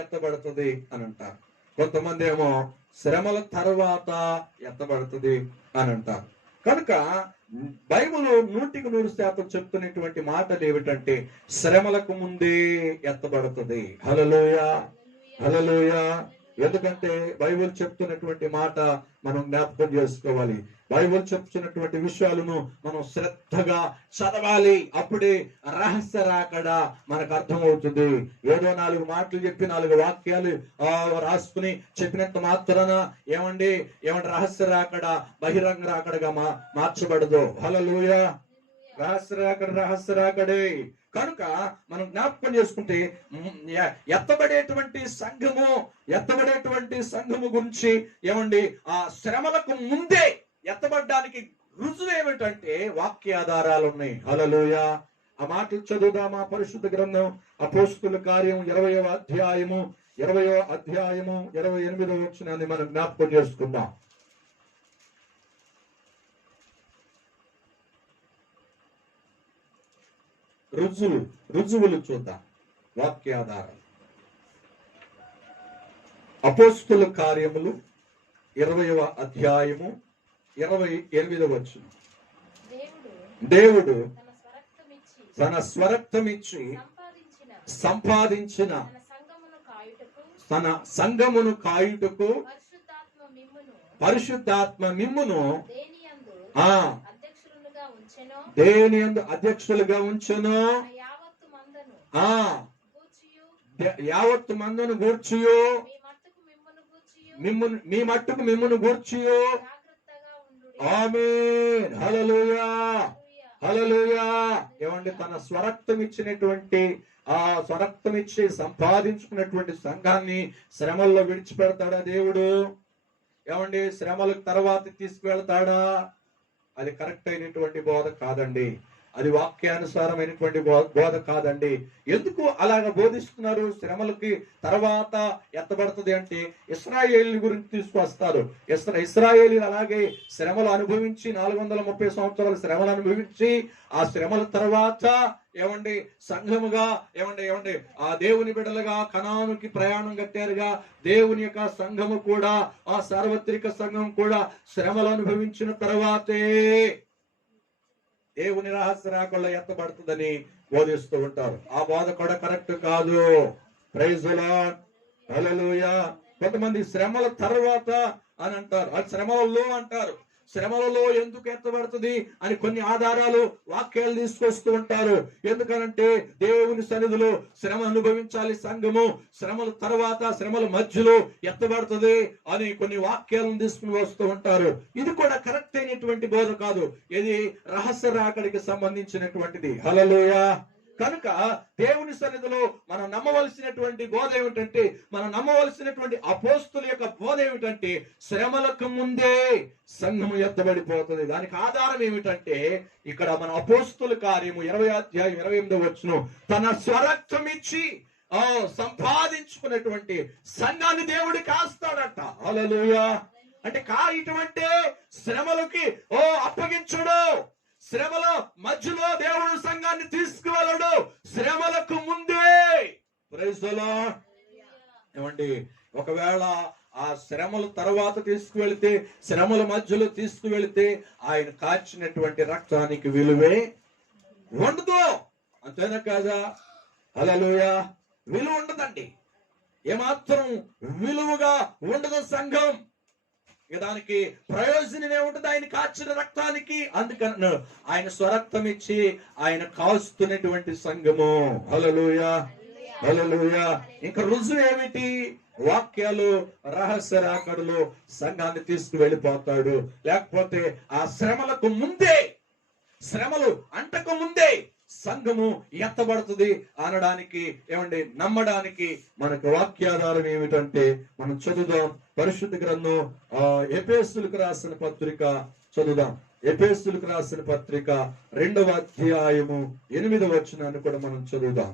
ఎత్తబడుతుంది అని అంటారు. కొంతమంది ఏమో శ్రమల తర్వాత ఎత్తబడుతుంది అని అంటారు. కనుక బైబిల్ 100% చెప్తున్నటువంటి మాటలు ఏమిటంటే శ్రమలకు ముందే ఎత్తబడుతుంది. హల్లెలూయా హల్లెలూయా. ఎందుకంటే బైబిల్ చెప్తున్నటువంటి మాట మనం జ్ఞాపకం చేసుకోవాలి. బైబిల్ చెప్తున్నటువంటి విషయాలను మనం శ్రద్ధగా చదవాలి. అప్పుడే రహస్య రాకడ మనకు అర్థమవుతుంది. ఏదో 4 మాటలు చెప్పి 4 వాక్యాలు రాసుకుని చెప్పినంత మాత్రాన ఏమండి రహస్య రాకడ బహిరంగ రాకడగా మార్చబడదు. హల్లెలూయా. రహస్య రాకడే. కనుక మనం జ్ఞాపకం చేసుకుంటే ఎత్తబడేటువంటి సంఘము గురించి ఏమండి ఆ శ్రమలకు ముందే ఎత్తబడ్డానికి రుజువు ఏమిటంటే వాక్యాధారాలు ఉన్నాయి. హల్లెలూయా. ఆ మాటలు చదువుదామా? పరిశుద్ధ గ్రంథం అపోస్తలుల కార్యం 20వ అధ్యాయము 28వ వచనాన్ని మనం జ్ఞాపకం చేసుకుందాం. రుజువులు చూద్దాం, వాక్యాధారాలు. అపోస్తలుల కార్యములు 20వ అధ్యాయము 28వ వచనం. దేవుడు తన స్వరక్తమిచ్చి సంపాదించిన తన సంఘమును కాయుటకు పరిశుద్ధాత్మ మిమ్మును దేనియందు అధ్యక్షులుగా ఉంచెను. యావత్తు మందను గూర్చియు మీ మట్టుకు మిమ్మును గూర్చియు. ఆమేన్. హల్లెలూయా హల్లెలూయా. ఏమండి తన స్వరక్తం ఇచ్చినటువంటి స్వరక్తం ఇచ్చి సంపాదించుకున్నటువంటి సంఘాన్ని శ్రమల్లో విడిచిపెడతాడా దేవుడు? ఏమండి శ్రమలకు తర్వాత తీసుకువెళ్తాడా? అది కరెక్ట్ అయినటువంటి బోధ కాదండి. అది వాక్యానుసారమైనటువంటి బోధ కాదండి. ఎందుకు అలాగ బోధిస్తున్నారు? శ్రమలకి తర్వాత ఎత్తబడుతుంది అంటే ఇశ్రాయేలు గురించి తీసుకొస్తారు. ఇశ్రాయేలీలు అలాగే శ్రమలు అనుభవించి 430 సంవత్సరాల శ్రమలు అనుభవించి ఆ శ్రమల తర్వాత ఏమండి సంఘముగా ఏమండి ఆ దేవుని బిడ్డలుగా కనానుకి ప్రయాణం కట్టారుగా. దేవుని యొక్క సంఘము కూడా ఆ సార్వత్రిక సంఘం కూడా శ్రమలు అనుభవించిన తర్వాతే దేవుని రహస్య రాకల్లో ఎత్తబడుతుందని బోధిస్తూ ఉంటారు. ఆ బోధ కూడా కరెక్ట్ కాదు. Praise the lord. హల్లెలూయా. కొంతమంది శ్రమల తర్వాత అని అంటారు, అది శ్రమలలో అంటారు. శ్రమలలో ఎందుకు ఎత్తబడుతుంది అని కొన్ని ఆధారాలు వాక్యాలు తీసుకొస్తూ ఉంటారు. ఎందుకనంటే దేవుని సన్నిధిలో శ్రమ అనుభవించాలి సంఘము, శ్రమల తర్వాత శ్రమల మధ్యలో ఎత్తబడుతుంది అని కొన్ని వాక్యాలను తీసుకుని వస్తూ ఉంటారు. ఇది కూడా కరెక్ట్ అయినటువంటి బోధ కాదు. ఇది రహస్య రాకడికి సంబంధించినటువంటిది. హల్లెలూయా. కనుక దేవుని సన్నిధిలో మనం నమ్మవలసినటువంటి బోధ ఏమిటంటే, మనం నమ్మవలసినటువంటి అపోస్తుల యొక్క బోధ ఏమిటంటే శ్రమలకు ముందే సంఘము ఎత్తబడిపోతుంది. దానికి ఆధారం ఏమిటంటే ఇక్కడ మన అపోస్తుల కార్యము 20వ అధ్యాయం 28వ వచనం, తన స్వరక్తం ఇచ్చి సంపాదించుకున్నటువంటి సంఘాన్ని దేవుడు కాస్తాడట. హల్లెలూయా. అంటే కాయటమంటే శ్రమలకి అప్పగించుడు. శ్రమల మధ్యలో దేవుడు సంఘాన్ని తీసుకువెళ్ళడు, శ్రమలకు ముందే. Praise the Lord. ఏమండి ఒకవేళ ఆ శ్రమల తర్వాత తీసుకువెళితే, శ్రమల మధ్యలో తీసుకువెళితే ఆయన కాచినటువంటి రక్తానికి విలువే ఉండదు. అంతేనా కాదా? హల్లెలూయా. విలువ ఉండదండి. ఏమాత్రం విలువగా ఉండదు సంఘం. ఇక దానికి ప్రయోజనం ఏముంటుంది? ఆయన కాచిన రక్తానికి. అందుకని ఆయన స్వరక్తం ఇచ్చి ఆయన కాస్తున్నటువంటి సంఘము. హల్లెలూయా, హల్లెలూయా. ఇంకా రుజువు ఏమిటి? వాక్యాలు, రహస్య రాకడలు సంఘాన్ని తీసుకువెళ్ళిపోతాడు. లేకపోతే ఆ శ్రమలకు ముందే, శ్రమలు అంటకు ముందే సంఘము ఎత్తబడుతుంది అనడానికి ఏమండి, నమ్మడానికి మనకు వాక్యాధారం ఏమిటంటే మనం చదువుదాం. పరిశుద్ధ గ్రంథం ఎఫెసీయులకు రాసిన పత్రిక చదువుదాం. ఎఫెసీయులకు రాసిన పత్రిక 2వ అధ్యాయము 8వ వచనాన్ని కూడా మనం చదువుదాం.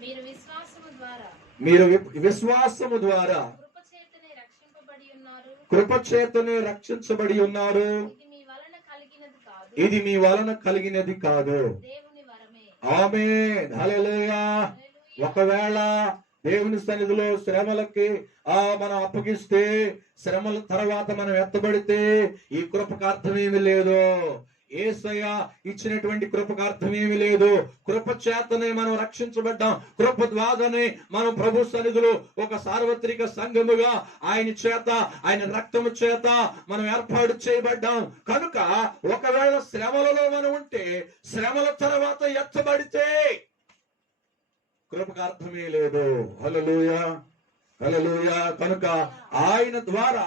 మీరు విశ్వాసము ద్వారా కృపచేతనే రక్షింపబడి ఉన్నారు. కృపచేతనే రక్షించబడి ఉన్నారు. ఇది మీ వలన కలిగినది కాదు, ఇది మీ వలన కలిగినది కాదు. దేవుని వరమే. ఆమేన్, హల్లెలూయా. ఒకవేళ దేవుని సన్నిధిలో శ్రమలకి మనం అప్పగిస్తే, శ్రమల తర్వాత మనం ఎత్తబడితే ఈ కృపకు అర్థం ఏమి లేదు. యేసయ్య ఇచ్చినటువంటి కృపకు అర్థం ఏమి లేదు. కృప చేతనే మనం రక్షించబడ్డాం. కృప ద్వారానే మనం ప్రభు సన్నిధిలో ఒక సార్వత్రిక సంఘముగా ఆయన చేత, ఆయన రక్తము చేత మనం ఏర్పాటు చేయబడ్డాం. కనుక ఒకవేళ శ్రమలలో మనం ఉంటే, శ్రమల తర్వాత ఎత్తబడితే కృపకు అర్థమే లేదు. హల్లెలూయా, హల్లెలూయా. కనుక ఆయన ద్వారా,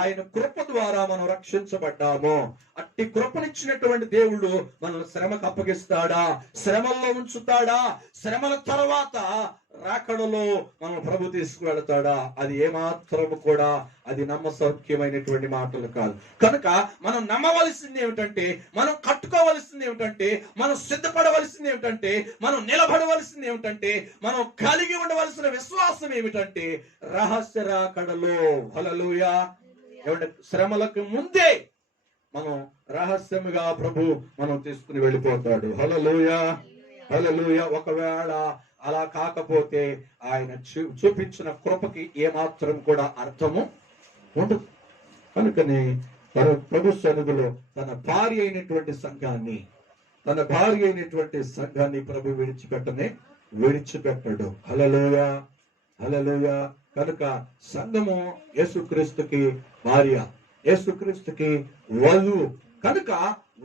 ఆయన కృప ద్వారా మనం రక్షించబడ్డాము. అట్టి కృపనిచ్చినటువంటి దేవుడు మనల్ని శ్రమకు అప్పగిస్తాడా? శ్రమల్లో ఉంచుతాడా? శ్రమల తర్వాత రాకడలో మనం ప్రభు తీసుకువెళతాడా? అది ఏమాత్రము కూడా అది నమ్మసౌఖ్యమైనటువంటి మాటలు కాదు. కనుక మనం నమ్మవలసింది ఏమిటంటే, మనం కట్టుకోవలసింది ఏమిటంటే, మనం సిద్ధపడవలసింది ఏమిటంటే, మనం నిలబడవలసింది ఏమిటంటే, మనం కలిగి ఉండవలసిన విశ్వాసం ఏమిటంటే రహస్య రాకడలో. హల్లెలూయా. ఏమంటే శ్రమలకు ముందే మనం రహస్యముగా ప్రభు మనం తీసుకుని వెళ్ళిపోతాడు. హల్లెలూయా, హల్లెలూయా. ఒకవేళ అలా కాకపోతే ఆయన చూపించిన కృపకి ఏమాత్రం కూడా అర్థము ఉండదు. కనుకనే ప్రభు సన్నిధిలో తన భార్య అయినటువంటి సంఘాన్ని ప్రభు విడిచిపెట్టడు. హల్లెలూయా, హల్లెలూయా. కనుక సంఘము యేసుక్రీస్తుకి భార్య, యేసుక్రీస్తుకి వధువు. కనుక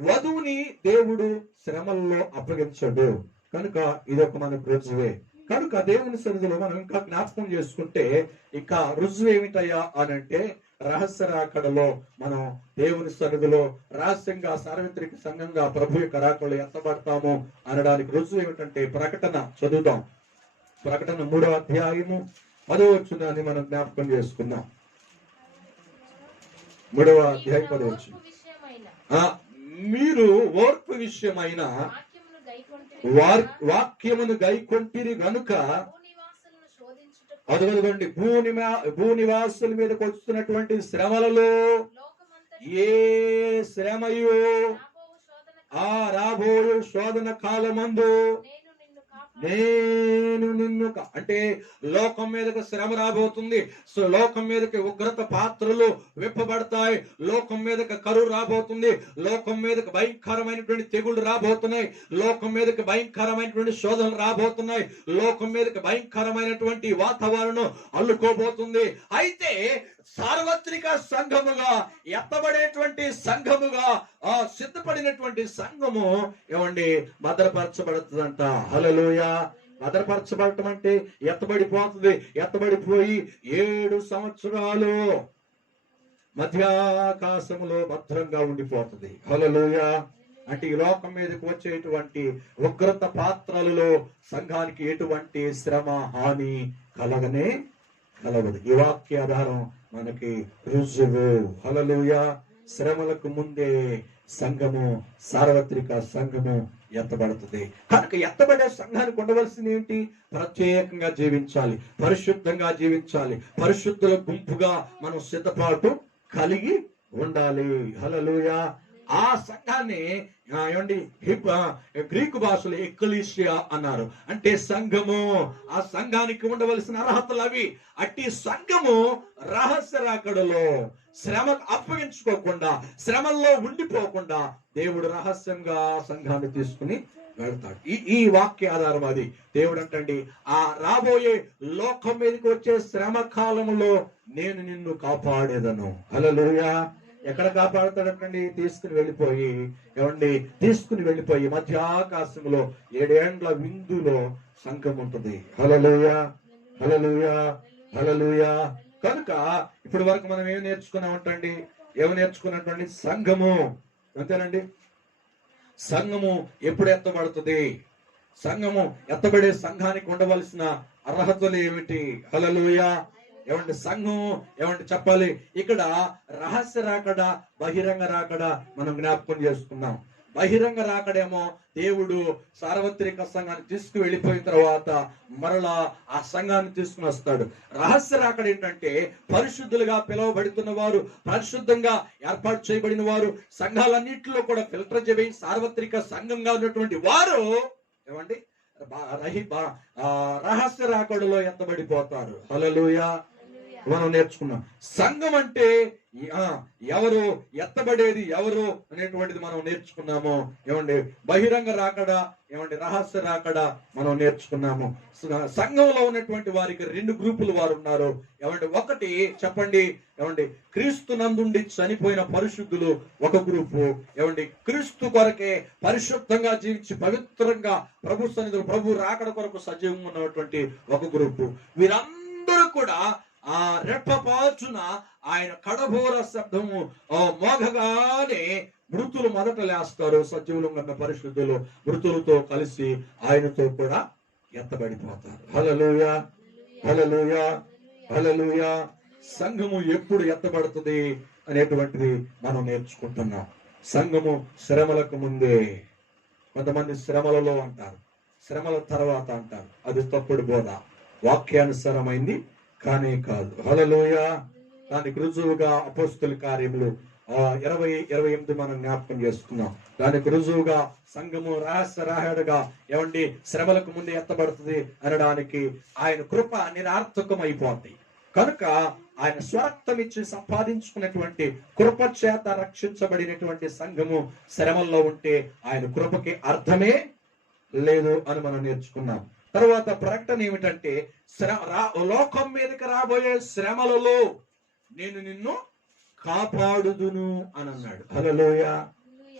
వధువుని దేవుడు శ్రమల్లో అప్పగించడు. కనుక ఇదొక మనకు రుజువే. కనుక దేవుని సన్నిధిలో మనం ఇంకా జ్ఞాపకం చేసుకుంటే ఇంకా రుజువు ఏమిటయ్యా అనంటే, రహస్య రాకడలో మనం దేవుని సన్నిధిలో రహస్యంగా సార్వత్రిక సంఘంగా ప్రభు యొక్క రాకడలో ఎత్తబడతాము అనడానికి రుజువు ఏమిటంటే, ప్రకటన చదువుదాం. ప్రకటన 3వ అధ్యాయము 10వ వచనాన్ని మనం జ్ఞాపకం చేసుకుందాం. 3వ అధ్యాయం 10వ వచనం. మీరు ఓర్పు విషయమైన వాక్యమును గైకొంటిరి గనుక, అదొకటి భూనివాసుల మీదకి వస్తున్నటువంటి శ్రమలలో ఏ శ్రమయు రాబోయే శోధన కాలమందు నేను నిన్ను అంటే లోకం మీదకి శ్రమ రాబోతుంది. సో లోకం మీదకి ఉగ్రత పాత్రలు విప్పబడతాయి. లోకం మీదకి కరువు రాబోతుంది. లోకం మీదకి భయంకరమైనటువంటి తెగుళ్ళు రాబోతున్నాయి. లోకం మీదకి భయంకరమైనటువంటి శోధనలు రాబోతున్నాయి. లోకం మీదకి భయంకరమైనటువంటి వాతావరణం అల్లుకోబోతుంది. అయితే సార్వత్రిక సంఘముగా, ఎత్తబడేటువంటి సంఘముగా, సిద్ధపడినటువంటి సంఘము ఏమండి భద్రపరచబడుతుందంట. హల్లెలూయా. భద్రపరచబడటం అంటే ఎత్తబడిపోతుంది. ఎత్తబడిపోయి 7 సంవత్సరాలు మధ్యాకాశములో భద్రంగా ఉండిపోతుంది. హల్లెలూయా. అంటే ఈ లోకం మీదకి వచ్చేటువంటి ఉగ్రత పాత్రలలో సంఘానికి ఎటువంటి శ్రమ, హాని కలగదు. ఈ వాక్యాధారం మనకి రుజువు. హల్లెలూయా. శ్రమలకు ముందే సంఘము, సార్వత్రిక సంఘము ఎత్తబడుతుంది. కనుక ఎత్తబడే సంఘానికి ఉండవలసింది ఏంటి? ప్రత్యేకంగా జీవించాలి, పరిశుద్ధంగా జీవించాలి, పరిశుద్ధుల గుంపుగా మనం సిద్ధపాటు కలిగి ఉండాలి. హల్లెలూయా. ఆ సంఘాన్ని ఏమండి గ్రీకు భాషలో ఎక్కలీషియా అన్నారు. అంటే సంఘము. ఆ సంఘానికి ఉండవలసిన అర్హతలు అవి. అట్టి సంఘము రహస్య రాకడలో శ్రమ అప్పగించుకోకుండా, శ్రమల్లో ఉండిపోకుండా దేవుడు రహస్యంగా సంఘాన్ని తీసుకుని వెళ్తాడు. ఈ వాక్య ఆధారం అది. దేవుడు అంటండి, ఆ రాబోయే లోకం మీదకి వచ్చే శ్రమ కాలంలో నేను నిన్ను కాపాడేదను. హల్లెలూయా. ఎక్కడ కాపాడుతాడంటండి? తీసుకుని వెళ్ళిపోయి, ఏమండి, తీసుకుని వెళ్ళిపోయి మధ్యాకాశంలో 7 ఏండ్ల విందులో సంఘం ఉంటుంది. హల్లెలూయా, హల్లెలూయా, హల్లెలూయా. కనుక ఇప్పటి వరకు మనం ఏం నేర్చుకున్నామంటండి? ఏమి నేర్చుకున్నటువంటి సంఘము, అంతేనండి. సంఘము ఎప్పుడు ఎత్తబడుతుంది? సంఘము ఎత్తబడే సంఘానికి ఉండవలసిన అర్హతలు ఏమిటి? హల్లెలూయా. ఏమంటే సంఘం ఏమంటే చెప్పాలి. ఇక్కడ రహస్య రాకడ, బహిరంగ రాకడ మనం జ్ఞాపకం చేసుకున్నాం. బహిరంగ రాకడేమో దేవుడు సార్వత్రిక సంఘాన్ని తీసుకు వెళ్ళిపోయిన తర్వాత మరలా ఆ సంఘాన్ని తీసుకుని వస్తాడు. రహస్య రాకడ ఏంటంటే పరిశుద్ధులుగా పిలువబడుతున్న వారు, పరిశుద్ధంగా ఏర్పాటు చేయబడిన వారు, సంఘాలన్నింటిలో కూడా ఫిల్టర్ చేయబడి సార్వత్రిక సంఘంగా ఉన్నటువంటి వారు ఏమండి రహస్య రాకడలో ఎత్తబడిపోతారు. హల్లెలూయా. మనం నేర్చుకున్నాం సంఘం అంటే ఎవరు, ఎత్తబడేది ఎవరు అనేటువంటిది మనం నేర్చుకున్నాము. ఏమండి బహిరంగ రాకడ, ఏమండి రహస్య రాకడ మనం నేర్చుకున్నాము. సంఘంలో ఉన్నటువంటి వారికి 2 గ్రూపులు వారు ఉన్నారు. ఏమండి ఒకటి చెప్పండి, ఏమండి క్రీస్తు నందుండి చనిపోయిన పరిశుద్ధులు ఒక గ్రూపు. ఏమండి క్రీస్తు కొరకే పరిశుద్ధంగా జీవించి పవిత్రంగా ప్రభు సన్నిధిలో ప్రభు రాకడ కొరకు సజీవంగా ఉన్నటువంటి ఒక గ్రూపు. వీరందరూ కూడా ఆ రెప్పపాచున ఆయన కడబోర శబ్దము మోగగానే మృతులు మొదట లేస్తారు. సజీవులు ఉన్న పరిశుద్ధులు మృతులతో కలిసి ఆయనతో కూడా ఎత్తబడిపోతారు. హల్లెలూయా, హల్లెలూయా, హల్లెలూయా. సంఘము ఎప్పుడు ఎత్తబడుతుంది అనేటువంటిది మనం నేర్చుకుంటున్నాం. సంఘము శ్రమలకు ముందే. కొంతమంది శ్రమలలో అంటారు, శ్రమల తర్వాత అంటారు. అది తప్పుడు బోధ. వాక్యానుసారమైంది కానీ కాదు. హల్లెలూయా. దానికి రుజువుగా అపోస్తల కార్యములు 20:28 మనం జ్ఞాపకం చేసుకున్నాం. దానికి రుజువుగా సంఘము రహస్య రాహడగా ఏమండి శ్రమలకు ముందు ఎత్తబడుతుంది అనడానికి ఆయన కృప నిరార్థకం అయిపోద్ది. కనుక ఆయన స్వార్థం ఇచ్చి సంపాదించుకున్నటువంటి కృప చేత రక్షించబడినటువంటి సంఘము శ్రమల్లో ఉంటే ఆయన కృపకి అర్థమే లేదు అని మనం నేర్చుకున్నాం. తర్వాత ప్రకటన ఏమిటంటే లోకం మీదకి రాబోయే శ్రమలలో నేను నిన్ను కాపాడుదును అని అన్నాడు. హల్లెలూయా.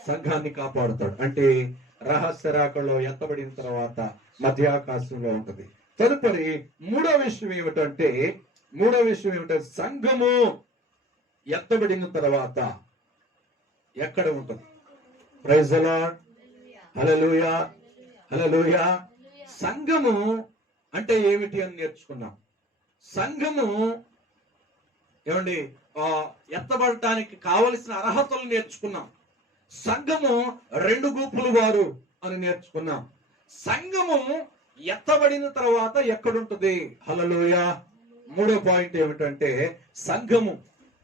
సంఘాన్ని కాపాడుతాడు అంటే రహస్య రాకడలో ఎత్తబడిన తర్వాత మధ్యాకాశంలో ఉంటది. తదుపరి మూడో విషయం ఏమిటంటే సంఘము ఎత్తబడిన తర్వాత ఎక్కడ ఉంటుంది? Praise the lord. హల్లెలూయా, హల్లెలూయా. సంఘము అంటే ఏమిటి అని నేర్చుకున్నాం. సంఘము ఏమండి ఎత్తబడటానికి కావలసిన అర్హతలు నేర్చుకున్నాం. సంఘము 2 గ్రూపులు వారు అని నేర్చుకున్నాం. సంఘము ఎత్తబడిన తర్వాత ఎక్కడుంటుంది? హల్లెలూయా. మూడో పాయింట్ ఏమిటంటే సంఘము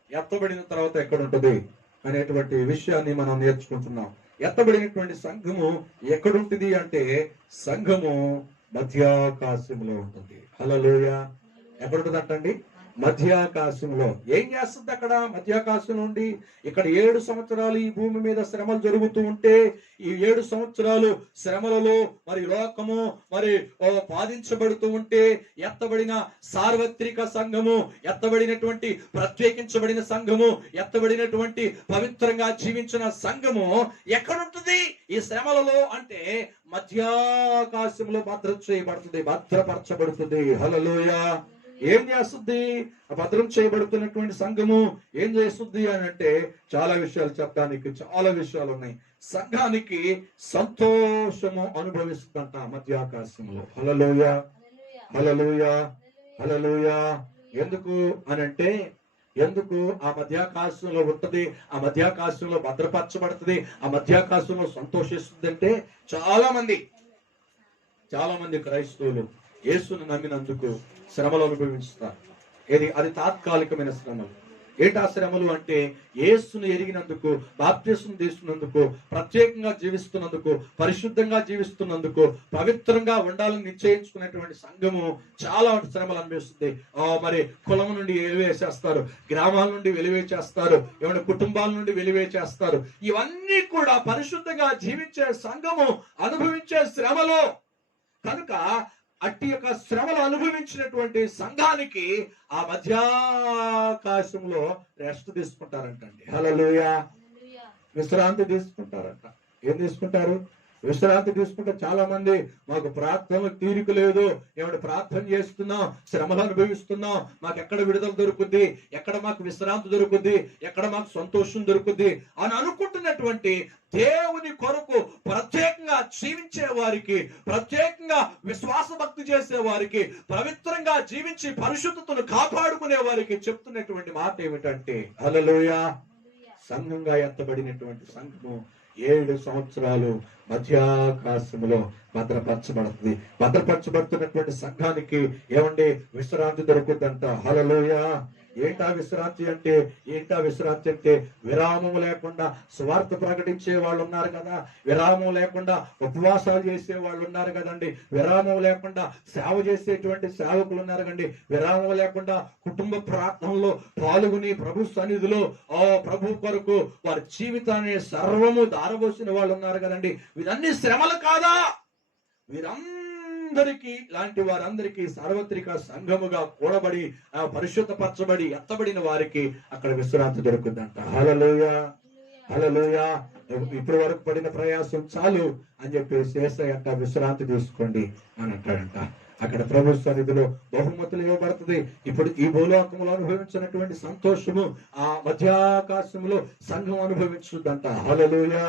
ఎత్తబడిన తర్వాత ఎక్కడుంటుంది అనేటువంటి విషయాన్ని మనం నేర్చుకుంటున్నాం. ఎత్తబడినటువంటి సంఘము ఎక్కడుంటుంది అంటే సంఘము మధ్యాకాశంలో ఉంటుంది. హల్లెలూయా. ఎక్కడుంటుంది అంటండి? మధ్యాకాశంలో. ఏం చేస్తుంది అక్కడ? మధ్యాకాశం నుండి ఇక్కడ 7 సంవత్సరాలు ఈ భూమి మీద శ్రమలు జరుగుతూ ఉంటే ఈ 7 సంవత్సరాలు శ్రమలలో మరి లోకము మరి బాధించబడుతూ ఉంటే ఎత్తబడిన సార్వత్రిక సంఘము, ఎత్తబడినటువంటి ప్రత్యేకించబడిన సంఘము, ఎత్తబడినటువంటి పవిత్రంగా జీవించిన సంఘము ఎక్కడుంటుంది ఈ శ్రమలలో అంటే మధ్యాకాశంలో భద్రపరచబడుతుంది. హల్లెలూయా. ఏం చేస్తుంది? భద్రం చేయబడుతున్నటువంటి సంఘము ఏం చేస్తుంది అని అంటే చాలా విషయాలు చెప్పడానికి చాలా విషయాలు ఉన్నాయి. సంఘానికి సంతోషము అనుభవిస్తుందంట మధ్యాకాశంలో. హల్లెలూయా, హల్లెలూయా, హల్లెలూయా. ఎందుకు అనంటే ఎందుకు ఆ మధ్యాకాశంలో ఉంటది, ఆ మధ్యాకాశంలో భద్రపరచబడుతుంది, ఆ మధ్యాకాశంలో సంతోషిస్తుంది అంటే చాలా మంది క్రైస్తవులు యేసును నమ్మినందుకు శ్రమలు అనుభవిస్తారు. అది తాత్కాలికమైన శ్రమలు. ఏంటి ఆ శ్రమలు అంటే యేసును ఎరిగినందుకు, బాప్తిస్మం తీసుకున్నందుకు, ప్రత్యేకంగా జీవిస్తున్నందుకు, పరిశుద్ధంగా జీవిస్తున్నందుకు, పవిత్రంగా ఉండాలని నిశ్చయించుకునేటువంటి సంఘము చాలా శ్రమలు అనిపిస్తుంది. మరి కులం నుండి వెలివేసేస్తారు, గ్రామాల నుండి వెలివేచేస్తారు, ఏమైనా కుటుంబాల నుండి వెలివేచేస్తారు. ఇవన్నీ కూడా పరిశుద్ధంగా జీవించే సంఘము అనుభవించే శ్రమలు. కనుక అట్టి యొక్క శ్రమలు అనుభవించినటువంటి సంఘానికి ఆ మధ్యాకాశంలో రెస్ట్ తీసుకుంటారంటండి. హల్లెలూయా. విశ్రాంతి తీసుకుంటారంట. ఏం తీసుకుంటారు? విశ్రాంతి తీసుకుంటే చాలా మంది మాకు ప్రార్థనలకు తీరిక లేదు, ఏమైనా ప్రార్థన చేస్తున్నాం, శ్రమలు అనుభవిస్తున్నాం, మాకు ఎక్కడ విడుదల దొరుకుద్ది, ఎక్కడ మాకు విశ్రాంతి దొరుకుద్ది, ఎక్కడ మాకు సంతోషం దొరుకుద్ది అని అనుకుంటున్నటువంటి దేవుని కొరకు ప్రత్యేకంగా జీవించే వారికి, ప్రత్యేకంగా విశ్వాస భక్తి చేసే వారికి, పవిత్రంగా జీవించి పరిశుద్ధతను కాపాడుకునే వారికి చెప్తున్నటువంటి మాట ఏమిటంటే, హల్లెలూయా, సంఘంగా ఎత్తబడినటువంటి సంఘము 7 సంవత్సరాలు మధ్యాకాశములో భద్రపరచబడుతుంది. భద్రపరచబడుతున్నటువంటి సంఘానికి ఏమండి విశ్రాంతి దొరుకుద్దంట. హల్లెలూయా. ఏంటా విశ్రాంతి అంటే? విరామం లేకుండా స్వార్థ ప్రకటించే వాళ్ళు ఉన్నారు కదా, విరామం లేకుండా ఉపవాసాలు చేసే వాళ్ళు ఉన్నారు కదండి, విరామం లేకుండా సేవ చేసేటువంటి సేవకులు ఉన్నారు కండి, విరామం లేకుండా కుటుంబ ప్రార్థనలో పాల్గొని ప్రభు సన్నిధిలో ప్రభు కొరకు వారి జీవితాన్ని సర్వము దారబోసిన వాళ్ళు ఉన్నారు కదండి. వీరన్నీ శ్రమలు కాదా? వీరందరికీ, ఇలాంటి వారందరికీ సార్వత్రిక సంఘముగా కూడబడి పరిశుద్ధపరచబడి ఎత్తబడిన వారికి అక్కడ విశ్రాంతి దొరుకుతుందంట. హల్లెలూయా, హల్లెలూయా. ఇప్పటి వరకు పడిన ప్రయాసం చాలు అని చెప్పేసి యేసయ్య అంట విశ్రాంతి తీసుకోండి అని అంటాడంట. అక్కడ ప్రభు సన్నిధిలో బహుమతులు ఇవ్వబడుతుంది. ఇప్పుడు ఈ భూలోకంలో అనుభవించినటువంటి సంతోషము ఆ మధ్యాకాశంలో సంఘం అనుభవించుద్దంట. హల్లెలూయా,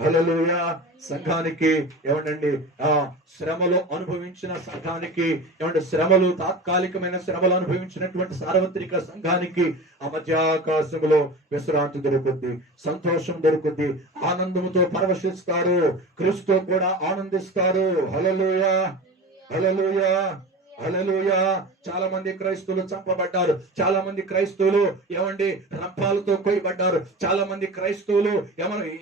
హల్లెలూయా. సంఘానికి ఏమండి శ్రమలు అనుభవించిన సంఘానికి, ఏమంటే శ్రమలు తాత్కాలికమైన శ్రమలు అనుభవించినటువంటి సార్వత్రిక సంఘానికి ఆ మధ్యాకాశంలో విశ్రాంతి దొరుకుద్ది, సంతోషం దొరుకుద్ది, ఆనందముతో పరవశిస్తారు, క్రీస్తుతో కూడా ఆనందిస్తారు. హల్లెలూయా, హల్లెలూయా, హల్లెలూయా. చాలా మంది క్రైస్తవులు చంపబడ్డారు, చాలా మంది క్రైస్తవులు ఏమండి రంపాలతో కొయ్యబడ్డారు, చాలా మంది క్రైస్తవులు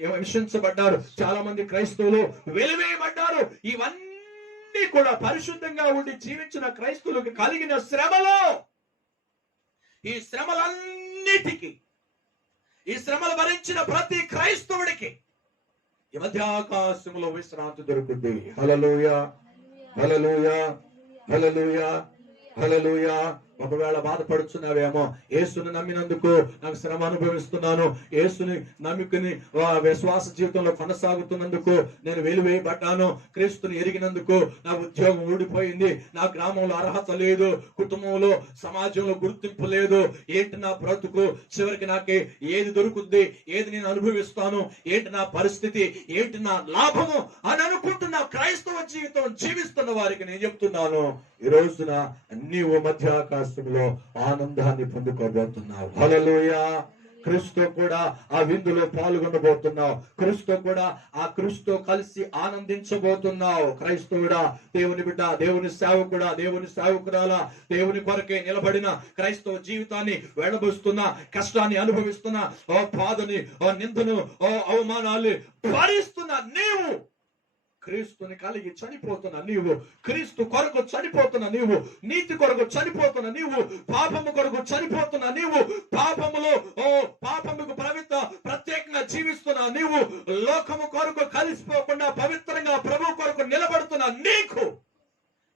హింసించబడ్డారు, చాలా మంది క్రైస్తవులు వెలివేయబడ్డారు. ఇవన్నీ కూడా పరిశుద్ధంగా ఉండి జీవించిన క్రైస్తవులకు కలిగిన శ్రమలు. ఈ శ్రమలన్నిటికీ, ఈ శ్రమలు భరించిన ప్రతి క్రైస్తవుడికి ఈ మధ్యాకాశంలో విశ్రాంతి దొరుకుతుంది. హల్లెలూయా, హల్లెలూయా, హల్లెలూయా, హల్లెలూయా. ఒకవేళ బాధపడుచున్నావేమో, యేసుని నమ్మినందుకు నాకు శ్రమ అనుభవిస్తున్నాను, యేసుని నమ్ముకుని విశ్వాస జీవితంలో కొనసాగుతున్నందుకు నేను వెలివేయబడ్డాను, క్రీస్తుని ఎరిగినందుకు నా ఉద్యోగం ఊడిపోయింది, నా గ్రామంలో అర్హత లేదు, కుటుంబంలో సమాజంలో గుర్తింపు లేదు, ఏంటి నా బ్రతుకు, చివరికి నాకు ఏది దొరుకుద్ది, ఏది నేను అనుభవిస్తాను, ఏంటి నా పరిస్థితి, ఏంటి నా లాభము అని అనుకుంటున్న క్రైస్తవ జీవితం జీవిస్తున్న వారికి నేను చెప్తున్నాను, ఈ రోజున నీవు మధ్యాకాశంలో ఆనందాన్ని పొందుకోబోతున్నావు. హల్లెలూయా. క్రీస్తు కూడా ఆ విందులో పాల్గొనబోతున్నావు, క్రీస్తు కూడా ఆ క్రీస్తు కలిసి ఆనందించబోతున్నావు. క్రైస్తవుడా, దేవుని బిడ్డ, దేవుని సేవకుడా, దేవుని సేవకురాలా, దేవుని కొరకే నిలబడిన క్రైస్తవ జీవితాన్ని వెడబోస్తున్న, కష్టాన్ని అనుభవిస్తున్న, బాధని, నిందను, అవమానాలు భరిస్తున్న నీవు, క్రీస్తుని కలిగి చనిపోతున్న నీవు, క్రీస్తు కొరకు చనిపోతున్న నీవు, నీతి కొరకు చనిపోతున్న నీవు, పాపము కొరకు చనిపోతున్న నీవు, పాపముకు ప్రత్యేకంగా జీవిస్తున్న నీవు, లోకము కొరకు కలిసిపోకుండా పవిత్రంగా ప్రభు కొరకు నిలబడుతున్న నీకు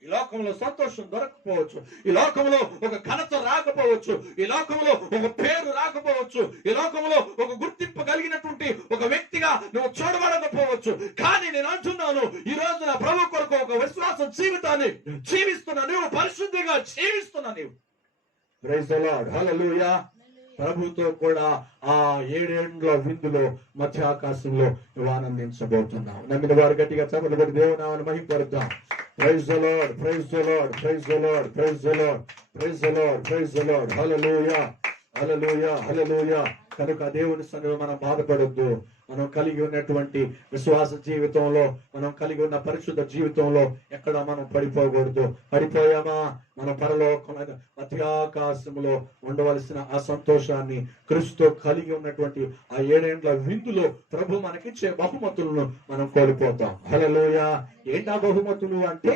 ఈ లోకంలో సంతోషం దొరకపోవచ్చు, ఈ లోకంలో ఒక ఘనత రాకపోవచ్చు, ఈ లోకంలో ఒక పేరు రాకపోవచ్చు, ఈ లోకంలో ఒక గుర్తింపు కలిగినటువంటి ఒక వ్యక్తిగా నువ్వు చూడబడకపోవచ్చు. కానీ నేను అంటున్నాను, ఈ రోజు నా ప్రభు కొరకు ఒక విశ్వాస జీవితాన్ని జీవిస్తున్నా నీవు, పరిశుద్ధిగా జీవిస్తున్నా నీవు. Praise the lord. హల్లెలూయా. ప్రభుతో కూడా ఆ 7 ఏండ్ల విందులో మధ్యాకాశంలో నువ్వు ఆనందించబోతున్నావు. నమ్మిన వారు గట్టిగా చప్పట్లు కొట్టి దేవుని నామమును మహిమపరుద్దాం. Praise the Lord, praise the Lord, praise the Lord, praise the Lord, praise the Lord, praise the Lord. Hallelujah, hallelujah, hallelujah. కనుక దేవుని సన్నిధిలో మనం బాధపడొద్దు. మనం కలిగి ఉన్నటువంటి విశ్వాస జీవితంలో, మనం కలిగి ఉన్న పరిశుద్ధ జీవితంలో ఎక్కడ మనం పడిపోకూడదు. పడిపోయామా, మన పరలోకమైన మధ్యాకాశంలో ఉండవలసిన ఆ సంతోషాన్ని, క్రీస్తు కలిగి ఉన్నటువంటి ఆ 7 ఏండ్ల విందులో ప్రభు మనకిచ్చే బహుమతులను మనం కోల్పోతాం. హల్లెలూయా. ఏంటా బహుమతులు అంటే,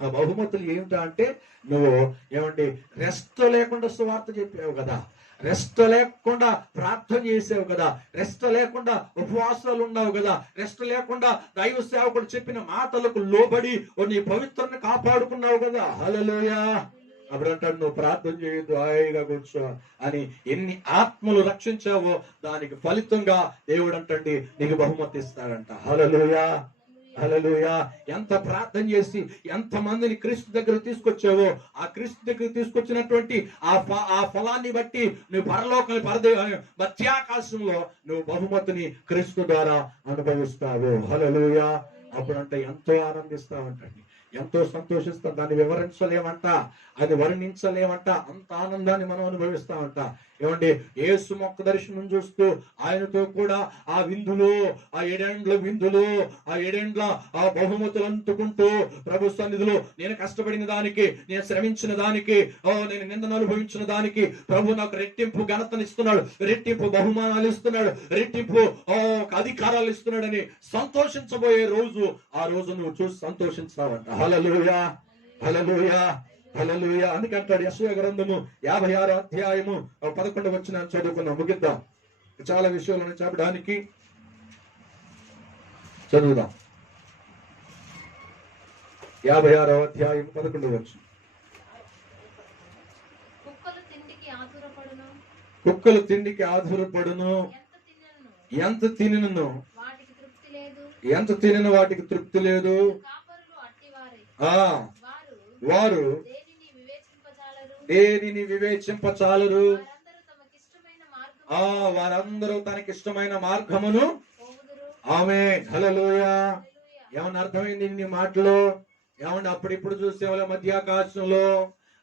ఆ బహుమతులు ఏమిటా అంటే, నువ్వు ఏమండి రెస్ట్ లేకుండా సువార్త చెప్పావు కదా, రెస్ట్ లేకుండా ప్రార్థన చేసావు కదా, రెస్ట్ లేకుండా ఉపవాసాలు ఉన్నావు కదా, రెస్ట్ లేకుండా దైవ సేవకుడు చెప్పిన మాటలకు లోబడి నీ పవిత్రని కాపాడుకున్నావు కదా. హల్లెలూయా. అప్పుడు అంటాడు, నువ్వు ప్రార్థన చేయొద్దు, హాయిగా కూర్చో అని. ఎన్ని ఆత్మలు రక్షించావో దానికి ఫలితంగా దేవుడు అంటండి నీకు బహుమతి ఇస్తాడంట. హల్లెలూయా. హల్లెలూయా. ఎంత ప్రార్థన చేసి ఎంత మందిని క్రీస్తు దగ్గర తీసుకొచ్చావో, ఆ క్రీస్తు దగ్గర తీసుకొచ్చినటువంటి ఆ ఫలాన్ని బట్టి నువ్వు మధ్యాకాశంలో నువ్వు బహుమతిని క్రీస్తు ద్వారా అనుభవిస్తావు. హల్లెలూయా. అప్పుడంటే ఎంతో ఆనందిస్తావంటండి, ఎంతో సంతోషిస్తాం. దాన్ని వివరించలేమంట, అది వర్ణించలేమంట. అంత ఆనందాన్ని మనం అనుభవిస్తామంట. ఏమండి, యేసు మొక్క దర్శనం చూస్తూ ఆయనతో కూడా ఆ విందులో, ఆ 7 ఏండ్ల విందులో, ఆ 7 ఏండ్ల ఆ బహుమతులు అందుకుంటూ ప్రభు సన్నిధిలో నేను కష్టపడిన దానికి, నేను శ్రమించిన దానికి, నేను నిందను అనుభవించిన దానికి ప్రభు నాకు రెట్టింపు ఘనతనిస్తున్నాడు, రెట్టింపు బహుమానాలు ఇస్తున్నాడు, రెట్టింపు అధికారాలు ఇస్తున్నాడని సంతోషించబోయే రోజు, ఆ రోజు నువ్వు చూసి సంతోషించావంట. హల్లెలూయా. హల్లెలూయా. హల్లెలూయా. అందుకంటాడు యెషయా గ్రంథము 56వ అధ్యాయము 11వ వచనం చదువుకుందాం, ముగిద్దాం. చాలా విషయాలను చెప్పడానికి చదువుదాం. 56వ అధ్యాయం 11వ వచనం. కుక్కలు తిండికి ఆతురపడును, ఎంత తినినను వాటికి తృప్తి లేదు. వారు దేనిని వివేచింపచాలరు. వారందరూ తనకిష్టమైన మార్గమును. ఆమేన్. హల్లెలూయా. ఏమన్నా అర్థమైంది నీ మాటలో? ఏమన్నా అప్పుడు చూసేవాళ్ళ మధ్యాకాశంలో,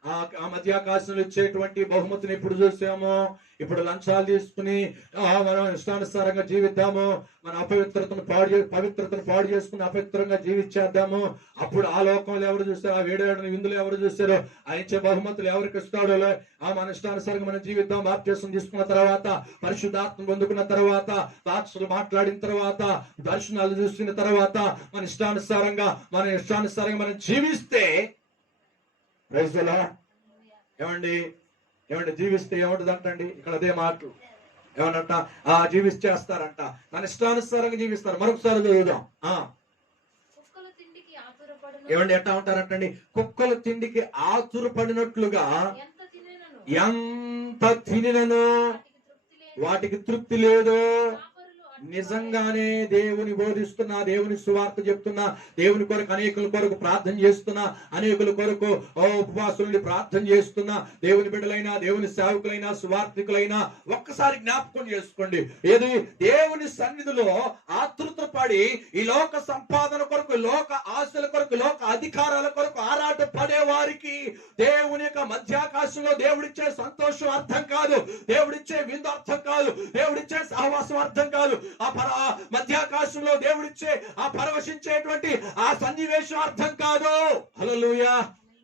ఆ మధ్యాకాశంలో ఇచ్చేటువంటి బహుమతిని ఎప్పుడు చూసాము? ఇప్పుడు లంచాలు తీసుకుని మనం ఇష్టానుసారంగా జీవిద్దాము, మన పవిత్రతను పాడు చేసుకుని అపవిత్రంగా జీవించేద్దాము. అప్పుడు ఆ లోకంలో ఎవరు చూస్తారు? ఆ 7 ఏళ్ళ విందులు ఎవరు చూస్తారో? ఆ ఇచ్చే బహుమతులు ఎవరికి ఇస్తాడో? మన ఇష్టానుసారంగా మనం జీవిద్దాం. బాప్తిసం తీసుకున్న తర్వాత, పరిశుద్ధాత్మ పొందుకున్న తర్వాత, సాక్షులు మాట్లాడిన తర్వాత, దర్శనాలు చూసిన తర్వాత మన ఇష్టానుసారంగా మనం జీవిస్తే, ప్రైజ్ ది లార్డ్. ఏమండి జీవిస్తే ఏముంటది అంటండి? ఇక్కడ అదే మాటలు ఏమన్నట, జీవిస్తేస్తారంట, మన ఇష్టానుసారంగా జీవిస్తారు. మరొకసారి చదువుదాం. ఏమండి ఎట్లా ఉంటారంటండి? కుక్కలు తిండికి ఆతురపడినట్లుగా ఎంత తినినను వాటికి తృప్తి లేదు. నిజంగానే దేవుని బోధిస్తున్నా, దేవుని సువార్త చెప్తున్నా, దేవుని కొరకు అనేకుల కొరకు ప్రార్థన చేస్తున్నా, అనేకుల కొరకు ఉపవాసుల్ని ప్రార్థన చేస్తున్నా, దేవుని బిడ్డలైనా, దేవుని సేవకులైనా, సువార్థికులైనా ఒక్కసారి జ్ఞాపకం చేసుకోండి. ఏది? దేవుని సన్నిధిలో ఆతృత పడి ఈ లోక సంపాదన కొరకు, లోక ఆశల కొరకు, లోక అధికారాల కొరకు ఆరాట పడే వారికి దేవుని యొక్క మధ్యాకాశంలో దేవుడిచ్చే సంతోషం అర్థం కాదు, దేవుడిచ్చే విందు అర్థం కాదు, దేవుడిచ్చే సహవాసం అర్థం కాదు. ఆ మధ్యాకాశంలో దేవుడిచ్చే ఆ పరవశించేటువంటి ఆ సన్నివేశం అర్థం కాదు. హల్లెలూయా.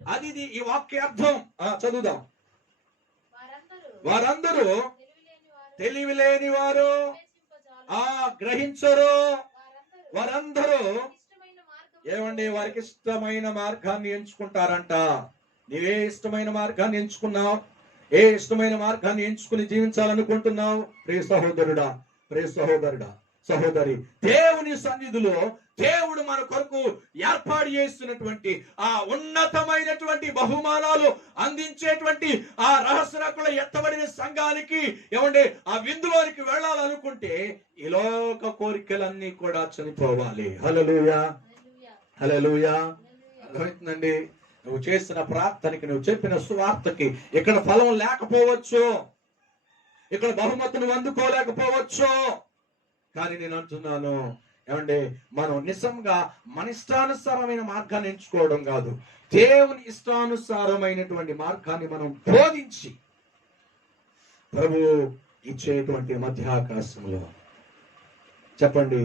అది ఈ వాక్య అర్థం. చదువుదాం. వారందరూ తెలివిలేని వారు, గ్రహించరు. వారందరూ ఏమండి వారికి ఇష్టమైన మార్గాన్ని ఎంచుకుంటారంట. నీవే ఇష్టమైన మార్గాన్ని ఎంచుకున్నావు? ఏ ఇష్టమైన మార్గాన్ని ఎంచుకుని జీవించాలనుకుంటున్నావు? ప్రియ సహోదరుడా, ప్రియ సహోదరి, దేవుని సన్నిధిలో దేవుడు మన కొరకు ఏర్పాటు చేస్తున్నటువంటి ఆ ఉన్నతమైనటువంటి బహుమానాలు అందించేటువంటి ఆ రహస్యకుల ఎత్తబడిన సంఘానికి ఏమండి ఆ విందులోనికి వెళ్ళాలనుకుంటే ఈ లోక కోరికలన్నీ కూడా చనిపోవాలి. హల్లెలూయా. హల్లెలూయా. అర్థమవుతుందండి? నువ్వు చేసిన ప్రార్థనకి, నువ్వు చెప్పిన సువార్తకి ఇక్కడ ఫలం లేకపోవచ్చు, ఇక్కడ బహుమతులు అందుకోలేకపోవచ్చు. కానీ నేను అంటున్నాను, ఏమండి మనం నిజంగా మన ఇష్టానుసారమైన మార్గాన్ని ఎంచుకోవడం కాదు, దేవుని ఇష్టానుసారమైనటువంటి మార్గాన్ని మనం బోధించి ప్రభు ఇచ్చేటువంటి మధ్య ఆకాశంలో చెప్పండి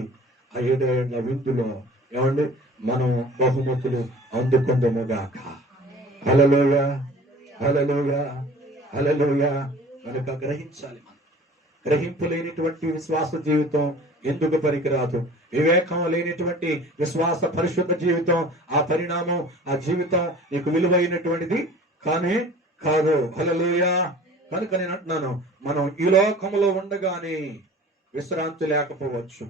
ఆ 7 ఏళ్ల విందులో ఏమండి మనం బహుమతులు అందుకుందుముగాక. హల్లెలూయా, హల్లెలూయా, హల్లెలూయా. కనుక గ్రహించాలి. మనం గ్రహింపు లేనిటువంటి విశ్వాస జీవితం ఎందుకు పనికిరాదు. వివేకం లేనిటువంటి విశ్వాస పరిశుద్ధ జీవితం, ఆ పరిణామం, ఆ జీవితం నీకు విలువైనటువంటిది కానే కాదు. హల్లెలూయా. కనుక నేను అంటున్నాను, మనం ఈ లోకంలో ఉండగానే విశ్రాంతి లేకపోవచ్చు.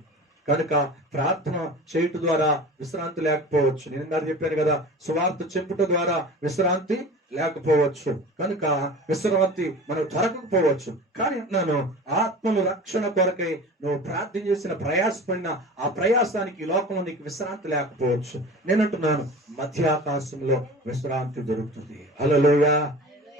కనుక ప్రార్థన చేయుట ద్వారా విశ్రాంతి లేకపోవచ్చు. నేను ఇందాక చెప్పాను కదా, సువార్త చెప్పుట ద్వారా విశ్రాంతి లేకపోవచ్చు. కనుక విశ్రాంతి మనకు దొరకకపోవచ్చు. కానీ అంటున్నాను, ఆత్మలు రక్షణ కొరకై నువ్వు ప్రార్థన చేసిన ప్రయాసపడిన ఆ ప్రయాసానికి ఈ లోకంలో నీకు విశ్రాంతి లేకపోవచ్చు. నేను అంటున్నాను, మధ్యాకాశంలో విశ్రాంతి దొరుకుతుంది. హల్లెలూయా.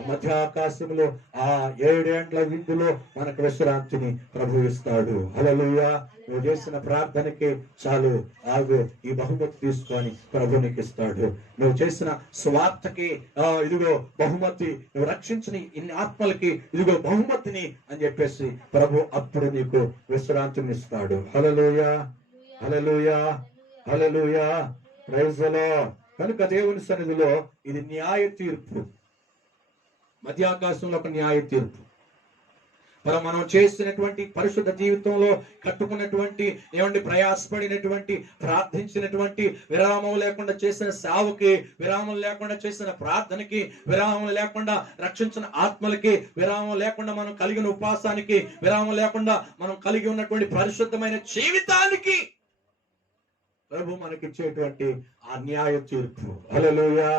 మధ్యాకాశంలో ఆ 7 ఏండ్ల విందులో మనకు విశ్రాంతిని ప్రభు ఇస్తాడు. హల్లెలూయా. నువ్వు చేసిన ప్రార్థనకి చాలు, ఆగు, ఈ బహుమతి తీసుకొని ప్రభునికి ఇస్తాడు. నువ్వు చేసిన స్వార్థకి ఇదిగో బహుమతి, నువ్వు రక్షించిన ఇన్ని ఆత్మలకి ఇదిగో బహుమతిని అని చెప్పేసి ప్రభు అప్పుడు నీకు విశ్రాంతిని ఇస్తాడు. హల్లెలూయా, హల్లెలూయా, హల్లెలూయా. Praise the lord. కనుక దేవుని సన్నిధిలో ఇది న్యాయ తీర్పు. మధ్యాకాశంలో ఒక న్యాయ తీర్పు. మనం చేసినటువంటి పరిశుద్ధ జీవితంలో కట్టుకున్నటువంటి ఏమండి ప్రయాసపడినటువంటి ప్రార్థించినటువంటి విరామం లేకుండా చేసిన సేవకి, విరామం లేకుండా చేసిన ప్రార్థనకి, విరామం లేకుండా రక్షించిన ఆత్మలకి, విరామం లేకుండా మనం కలిగిన ఉపవాసానికి, విరామం లేకుండా మనం కలిగి ఉన్నటువంటి పరిశుద్ధమైన జీవితానికి ప్రభు మనకిచ్చేటువంటి ఆ న్యాయ తీర్పు. హల్లెలూయా.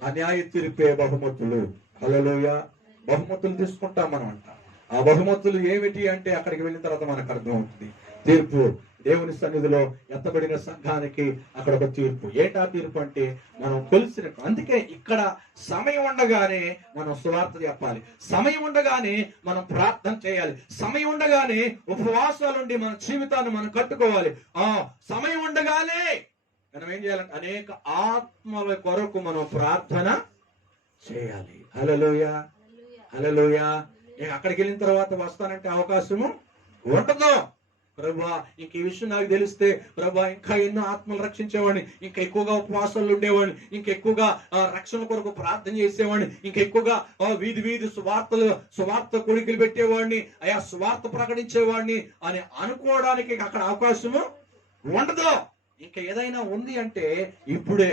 ఆ న్యాయ తీర్పే బహుమతులు. హల్లెలూయా. బహుమతులు తీసుకుంటాం మనం అంట. ఆ బహుమతులు ఏమిటి అంటే అక్కడికి వెళ్ళిన తర్వాత మనకు అర్థం అవుతుంది. తీర్పు, దేవుని సన్నిధిలో ఎత్తబడిన సంఘానికి అక్కడ ఒక తీర్పు. ఏంటా తీర్పు అంటే మనం కొలిసినట్టు. అందుకే ఇక్కడ సమయం ఉండగానే మనం సువార్త చెప్పాలి, సమయం ఉండగానే మనం ప్రార్థన చేయాలి, సమయం ఉండగానే ఉపవాసాలుండి మన జీవితాన్ని మనం కట్టుకోవాలి. ఆ సమయం ఉండగానే మనం ఏం చేయాలంటే అనేక ఆత్మల కొరకు మనం ప్రార్థన చేయాలి. హల్లెలూయా, హల్లెలూయా. అక్కడికి వెళ్ళిన తర్వాత వస్తానంటే అవకాశము ఉండదు. ప్రభా ఇంక ఈ విషయం నాకు తెలిస్తే ప్రభా ఇంకా ఎన్నో ఆత్మలు రక్షించేవాడిని, ఇంకా ఎక్కువగా ఉపవాసాలు ఉండేవాడిని, ఇంకా ఎక్కువగా రక్షణ కొరకు ప్రార్థన చేసేవాడిని, ఇంకా ఎక్కువగా వీధి వీధి సువార్త కొడుకులు పెట్టేవాడిని, అయా సువార్త ప్రకటించేవాడిని అని అనుకోవడానికి అక్కడ అవకాశము ఉండదు. ఇంకా ఏదైనా ఉంది అంటే ఇప్పుడే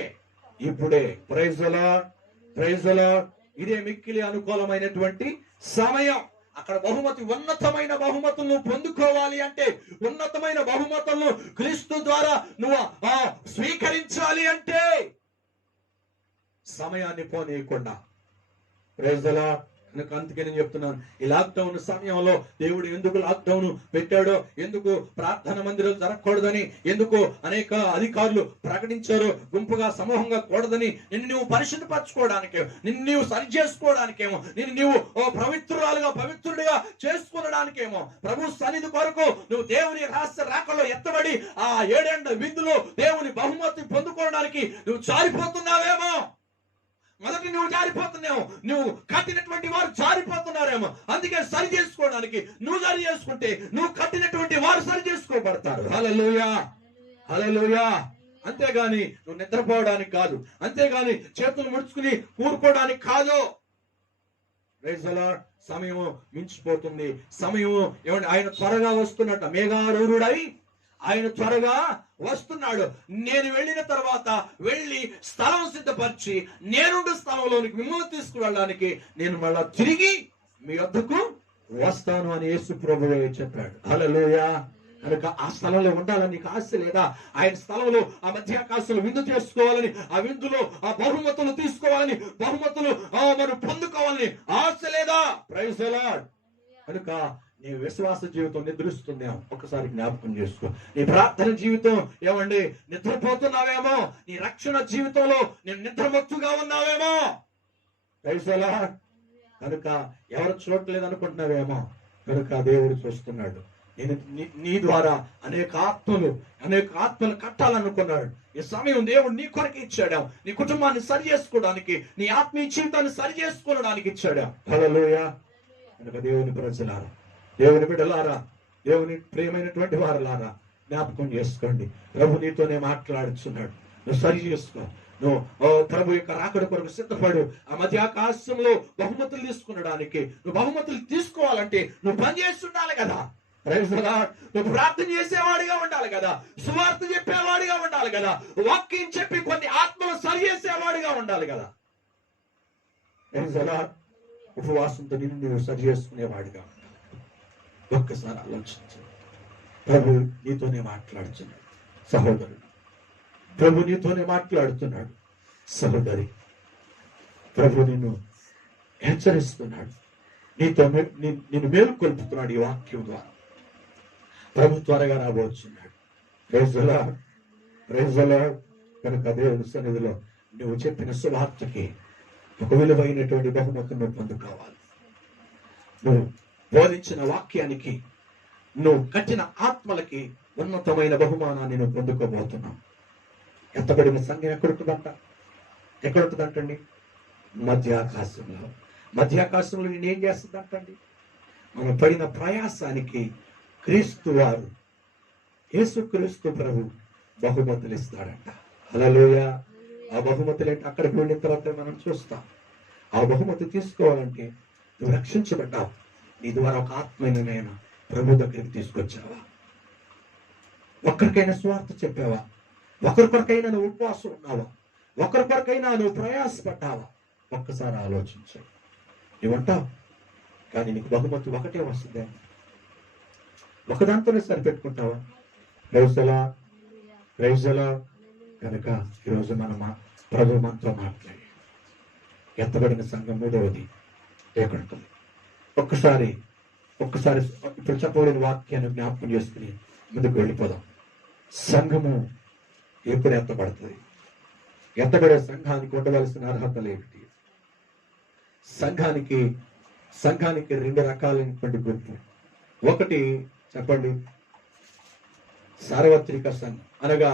praise the Lord, praise the Lord. ఇదే మిక్కిలి అనుకూలమైనటువంటి సమయం. అక్కడ బహుమతి, ఉన్నతమైన బహుమతులను పొందుకోవాలి అంటే, ఉన్నతమైన బహుమతులను క్రీస్తు ద్వారా నువ్వు స్వీకరించాలి అంటే సమయాన్ని పోనీయకుండా. Praise the lord. అందుకే నేను చెప్తున్నాను, ఈ లాక్డౌన్ సమయంలో దేవుడు ఎందుకు లాక్డౌన్ పెట్టాడో, ఎందుకు ప్రార్థన మందిరాలు జరగకూడదని, ఎందుకు అనేక అధికారులు ప్రకటించారో గుంపుగా సమూహంగా కూడదని, నిన్ను నువ్వు పరిశుద్ధపరచుకోవడానికేమో, నిన్ను నీవు సరి చేసుకోవడానికేమో, నిన్ను నీవు పవిత్రురాలుగా పవిత్రుడిగా చేసుకునడానికేమో, ప్రభు సన్నిధి కొరకు నువ్వు దేవుని రహస్య రాకలో ఎత్తబడి ఆ 7 ఏండ్ల విందులో దేవుని బహుమతి పొందుకోవడానికి నువ్వు జారిపోతున్నావేమో. మొదటి నువ్వు జారిపోతున్నావు, నువ్వు కట్టినటువంటి వారు జారిపోతున్నారేమో. అందుకే సరి చేసుకోవడానికి నువ్వు సరి చేసుకుంటే నువ్వు కట్టినటువంటి వారు సరి చేసుకోబడతారు. హల్లెలూయా, హల్లెలూయా. అంతేగాని నువ్వు నిద్రపోవడానికి కాదు, అంతేగాని చేతులు ముడుచుకుని కూరుకోవడానికి కాదు. Praise the Lord. సమయము మించిపోతుంది. సమయము ఏమంటే ఆయన త్వరగా వస్తున్నట్ట, మేఘారూఢుడై ఆయన త్వరగా వస్తున్నాడు. నేను వెళ్ళిన తర్వాత వెళ్ళి స్థలం సిద్ధపరిచి నేనుండే స్థలంలోనికి మిమ్మల్ని తీసుకువెళ్ళడానికి నేను మళ్ళా తిరిగి మీ వద్దకు వస్తాను అని యేసు ప్రభువే చెప్పాడు. హల్లెలూయా. కనుక ఆ స్థలంలో ఉండాలని నీకు ఆశ లేదా? ఆయన స్థలంలో ఆ మధ్యాకాశంలో విందు చేసుకోవాలని, ఆ విందులో ఆ బహుమతులు తీసుకోవాలని, బహుమతులు మనం పొందుకోవాలని ఆశ లేదా? Praise the lord. కనుక నీ విశ్వాస జీవితం నిద్రిస్తుందేమో ఒకసారి జ్ఞాపకం చేసుకో. నీ ప్రార్థన జీవితం ఏమండి నిద్రపోతున్నావేమో, నీ రక్షణ జీవితంలో నేను నిద్రమత్తుగా ఉన్నావేమో. Praise the lord. కనుక ఎవరు చూడట్లేదు అనుకుంటున్నావేమో, కనుక దేవుడు చూస్తున్నాడు. నేను నీ ద్వారా అనేక ఆత్మలు కట్టాలనుకున్నాడు. ఈ సమయం దేవుడు నీ కొరకు ఇచ్చాడు. నీ కుటుంబాన్ని సరి చేసుకోవడానికి, నీ ఆత్మీయ జీవితాన్ని సరి చేసుకోవడానికి ఇచ్చాడు. హల్లెలూయా. కనుక దేవుని ప్రజలారా, దేవుని బిడ్డలారా, దేవుని ప్రియమైనటువంటి వారులారా, జ్ఞాపకం చేసుకోండి. ప్రభు నీతోనే మాట్లాడుచున్నాడు. నువ్వు సరి చేసుకో. నువ్వు ప్రభు యొక్క రాకడ కొరకు సిద్ధపడు. ఆ మధ్య ఆకాశంలో బహుమతులు తీసుకునడానికి, నువ్వు బహుమతులు తీసుకోవాలంటే నువ్వు పని చేసి ఉండాలి కదా. నువ్వు ప్రార్థన చేసేవాడిగా ఉండాలి కదా, సువార్త చెప్పేవాడిగా ఉండాలి కదా, వాక్యం చెప్పి కొన్ని ఆత్మలు సరి చేసేవాడిగా ఉండాలి కదా. ఉపవాసంతో నిన్ను నువ్వు సరి చేసుకునేవాడిగా ఉండాలి. ఒక్కసారి ఆలోచించు. ప్రభు నీతోనే మాట్లాడుతున్నాడు సహోదరుడు. ప్రభు నీతోనే మాట్లాడుతున్నాడు సహోదరి. ప్రభు నిన్ను హెచ్చరిస్తున్నాడు, నిన్ను మేలుకొల్పుతున్నాడు ఈ వాక్యం ద్వారా. ప్రభు త్వరగా రాబోతున్నాడు. Praise the lord. కనుక దేవుని సన్నిధిలో నువ్వు చెప్పిన సువార్తకి ఒక విలువైనటువంటి బహుమతులను పొందుకోవాలి. నువ్వు బోధించిన వాక్యానికి, నువ్వు కట్టిన ఆత్మలకి ఉన్నతమైన బహుమానాన్ని నువ్వు పొందుకోబోతున్నావు. ఎత్తబడిన సంఘం ఎక్కడుంటుందంటండి? మధ్యాకాశంలో. మధ్యాకాశంలో నేనేం చేస్తుందంటండి? మనం పడిన ప్రయాసానికి క్రీస్తు వారు, యేసుక్రీస్తు ప్రభు బహుమతులు ఇస్తాడంట. హల్లెలూయా. ఆ బహుమతులు ఏంటి? అక్కడికి వెళ్ళిన తర్వాత మనం చూస్తాం. ఆ బహుమతి తీసుకోవాలంటే నువ్వు రక్షించబడ్డావు. నీ ద్వారా ఒక ఆత్మీయమైన ప్రభు దగ్గరికి తీసుకొచ్చావా? ఒక్కరికైనా స్వార్థ చెప్పావా? ఒకరికొరకైనా నువ్వు ఉపవాసం ఉన్నావా? ఒకరికొరకైనా నువ్వు ప్రయాసపడ్డావా? ఒక్కసారి ఆలోచించు. నువ్వంటావు కానీ నీకు బహుమతి ఒకటే వస్తుంది. ఒకదాంతోనే సరిపెట్టుకుంటావా? Praise the lord. కనుక ఈరోజు మనం ప్రభు మనతో మాట్లాడి ఎత్తబడిన సంఘం మూడవది ఏకంటుంది. ఒక్కసారి ఇప్పుడు చెప్పబడిన వాక్యాన్ని జ్ఞాపకం చేసుకుని ముందుకు వెళ్ళిపోదాం. సంఘము ఎప్పుడు ఎత్తబడుతుంది? ఎత్తబడే సంఘానికి ఉండవలసిన అర్హతలు ఏమిటి? సంఘానికి రెండు రకాలైనటువంటి గుర్తు. ఒకటి చెప్పండి, సార్వత్రిక సంఘం అనగా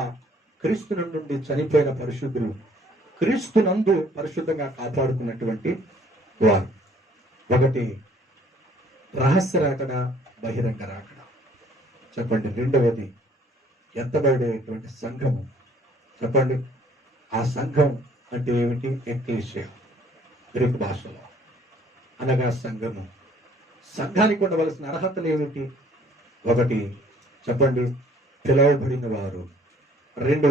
క్రీస్తు నుండి చనిపోయిన పరిశుద్ధులు క్రీస్తునందు పరిశుద్ధంగా కాపాడుకున్నటువంటి వారు. ఒకటి రహస్య రాకడ, బహిరంగ రాకడ. చెప్పండి. రెండవది ఎత్తబడేటువంటి సంఘము. చెప్పండి. ఆ సంఘం అంటే ఏమిటి? ఎక్లీషియా గ్రీకు భాషలో అనగా సంఘము. సంఘానికి ఉండవలసిన అర్హతలు ఏమిటి? ఒకటి చెప్పండి, పిలువబడిన వారు. రెండు,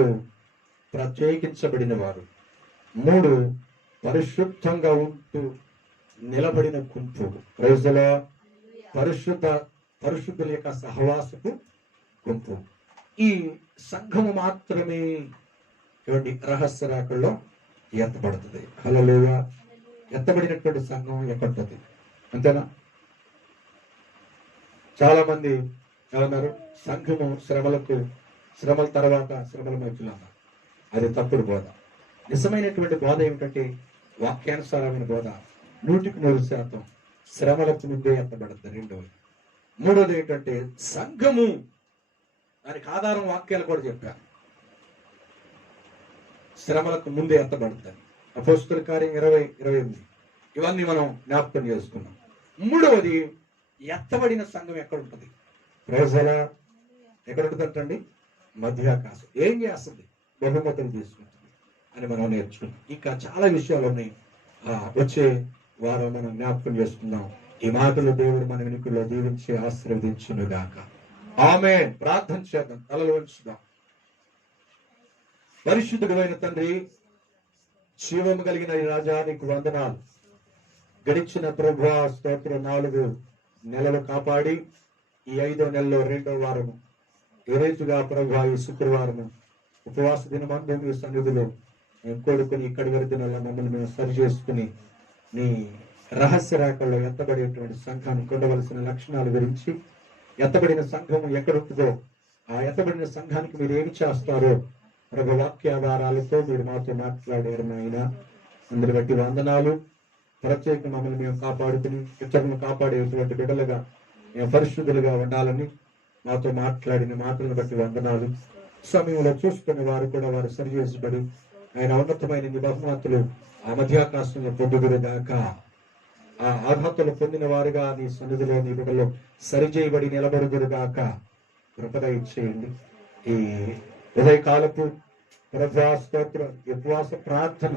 ప్రత్యేకించబడిన వారు. మూడు, పరిశుద్ధంగా ఉంటూ నిలబడిన గుంపు. Praise the Lord. పరిశుద్ధుల యొక్క సహవాసపు గుంపు. ఈ సంఘము మాత్రమే రహస్య రాకల్లో ఎత్తబడుతుంది. హల్లెలూయా. ఎత్తబడినటువంటి సంఘం ఎక్కడుంటుంది? అంతేనా? చాలా మంది ఏమన్నారు? సంఘము శ్రమల తర్వాత శ్రమల మధ్యలో అన్నారు. అది తప్పుడు బోధ. నిజమైనటువంటి బోధ ఏమిటంటే వాక్యానుసారమైన బోధ 100% శ్రమలకు ముందే ఎత్తబడుతుంది. రెండవది. మూడవది ఏంటంటే సంఘము, దానికి ఆధారం వాక్యాలు కూడా చెప్పారు, శ్రమలకు ముందే ఎత్తబడుతుంది. అపోస్తల కార్యం 20:28 ఇవన్నీ మనం జ్ఞాపకం చేసుకున్నాం. మూడవది, ఎత్తబడిన సంఘం ఎక్కడ ఉంటుంది? Praise the Lord. ఎక్కడ ఉంటుందంటండి? మధ్యాకాశం. ఏం చేస్తుంది? బహుమతులు తీసుకుంటుంది అని మనం నేర్చుకున్నాం. ఇంకా చాలా విషయాలు ఉన్నాయి. వచ్చే వారం మనం జ్ఞాపకం చేసుకుందాం. ఈ మాటలు దేవుడు మన వెనుకల్లో దీవించి ఆశీర్వదించును గాక. ఆమేన్. ప్రార్థన చేద్దాం. తలలు వంచుదాం. పరిశుద్ధుడైన తండ్రి, జీవము కలిగిన ఈ రాజా, నీకు వందనాలు. గడిచిన ప్రభువా స్తోత్రం. 4 నెలలు కాపాడి ఈ 5వ నెలలో 2వ వారము ఏ రీతిగా ప్రభువా ఈ శుక్రవారము ఉపవాస దినమందు మీ సన్నిధిలో మేము కోడుకుని ఇక్కడి వరకు మమ్మల్ని మేము సరి చేసుకుని నీ రహస్య రాకల్లో ఎత్తబడేటువంటి సంఘానికి ఉండవలసిన లక్షణాల గురించి, ఎత్తబడిన సంఘం ఎక్కడుంటుందో ఆ ఎత్తబడిన సంఘానికి మీరు ఏమి చేస్తారో ప్రభు వాక్యాధారాలతో మీరు మాతో మాట్లాడారు నాయన. అందరి బట్టి వందనాలు. ప్రత్యేక మమ్మల్ని మేము కాపాడుకుని ఇతరులను కాపాడేటువంటి బిడ్డలుగా మేము పరిశుద్ధులుగా ఉండాలని మాతో మాట్లాడిన మాటలను బట్టి వందనాలు. సమయంలో చూసుకున్న వారు కూడా వారు సరిచేసబడి ఆయన ఉన్నతమైన బహుమతులు ఆ మధ్యాకాశంలో పొందుగురు గాక. ఆ అర్హతలు పొందిన వారుగా నీ సన్నిధిలో నీ బిడ్డలో సరిచేయబడి నిలబడుదురుగాక కృపద ఇచ్చేయండి. ఈ ఉదయకాలపు ప్రభా స్తోత్రం ఉపవాస ప్రార్థన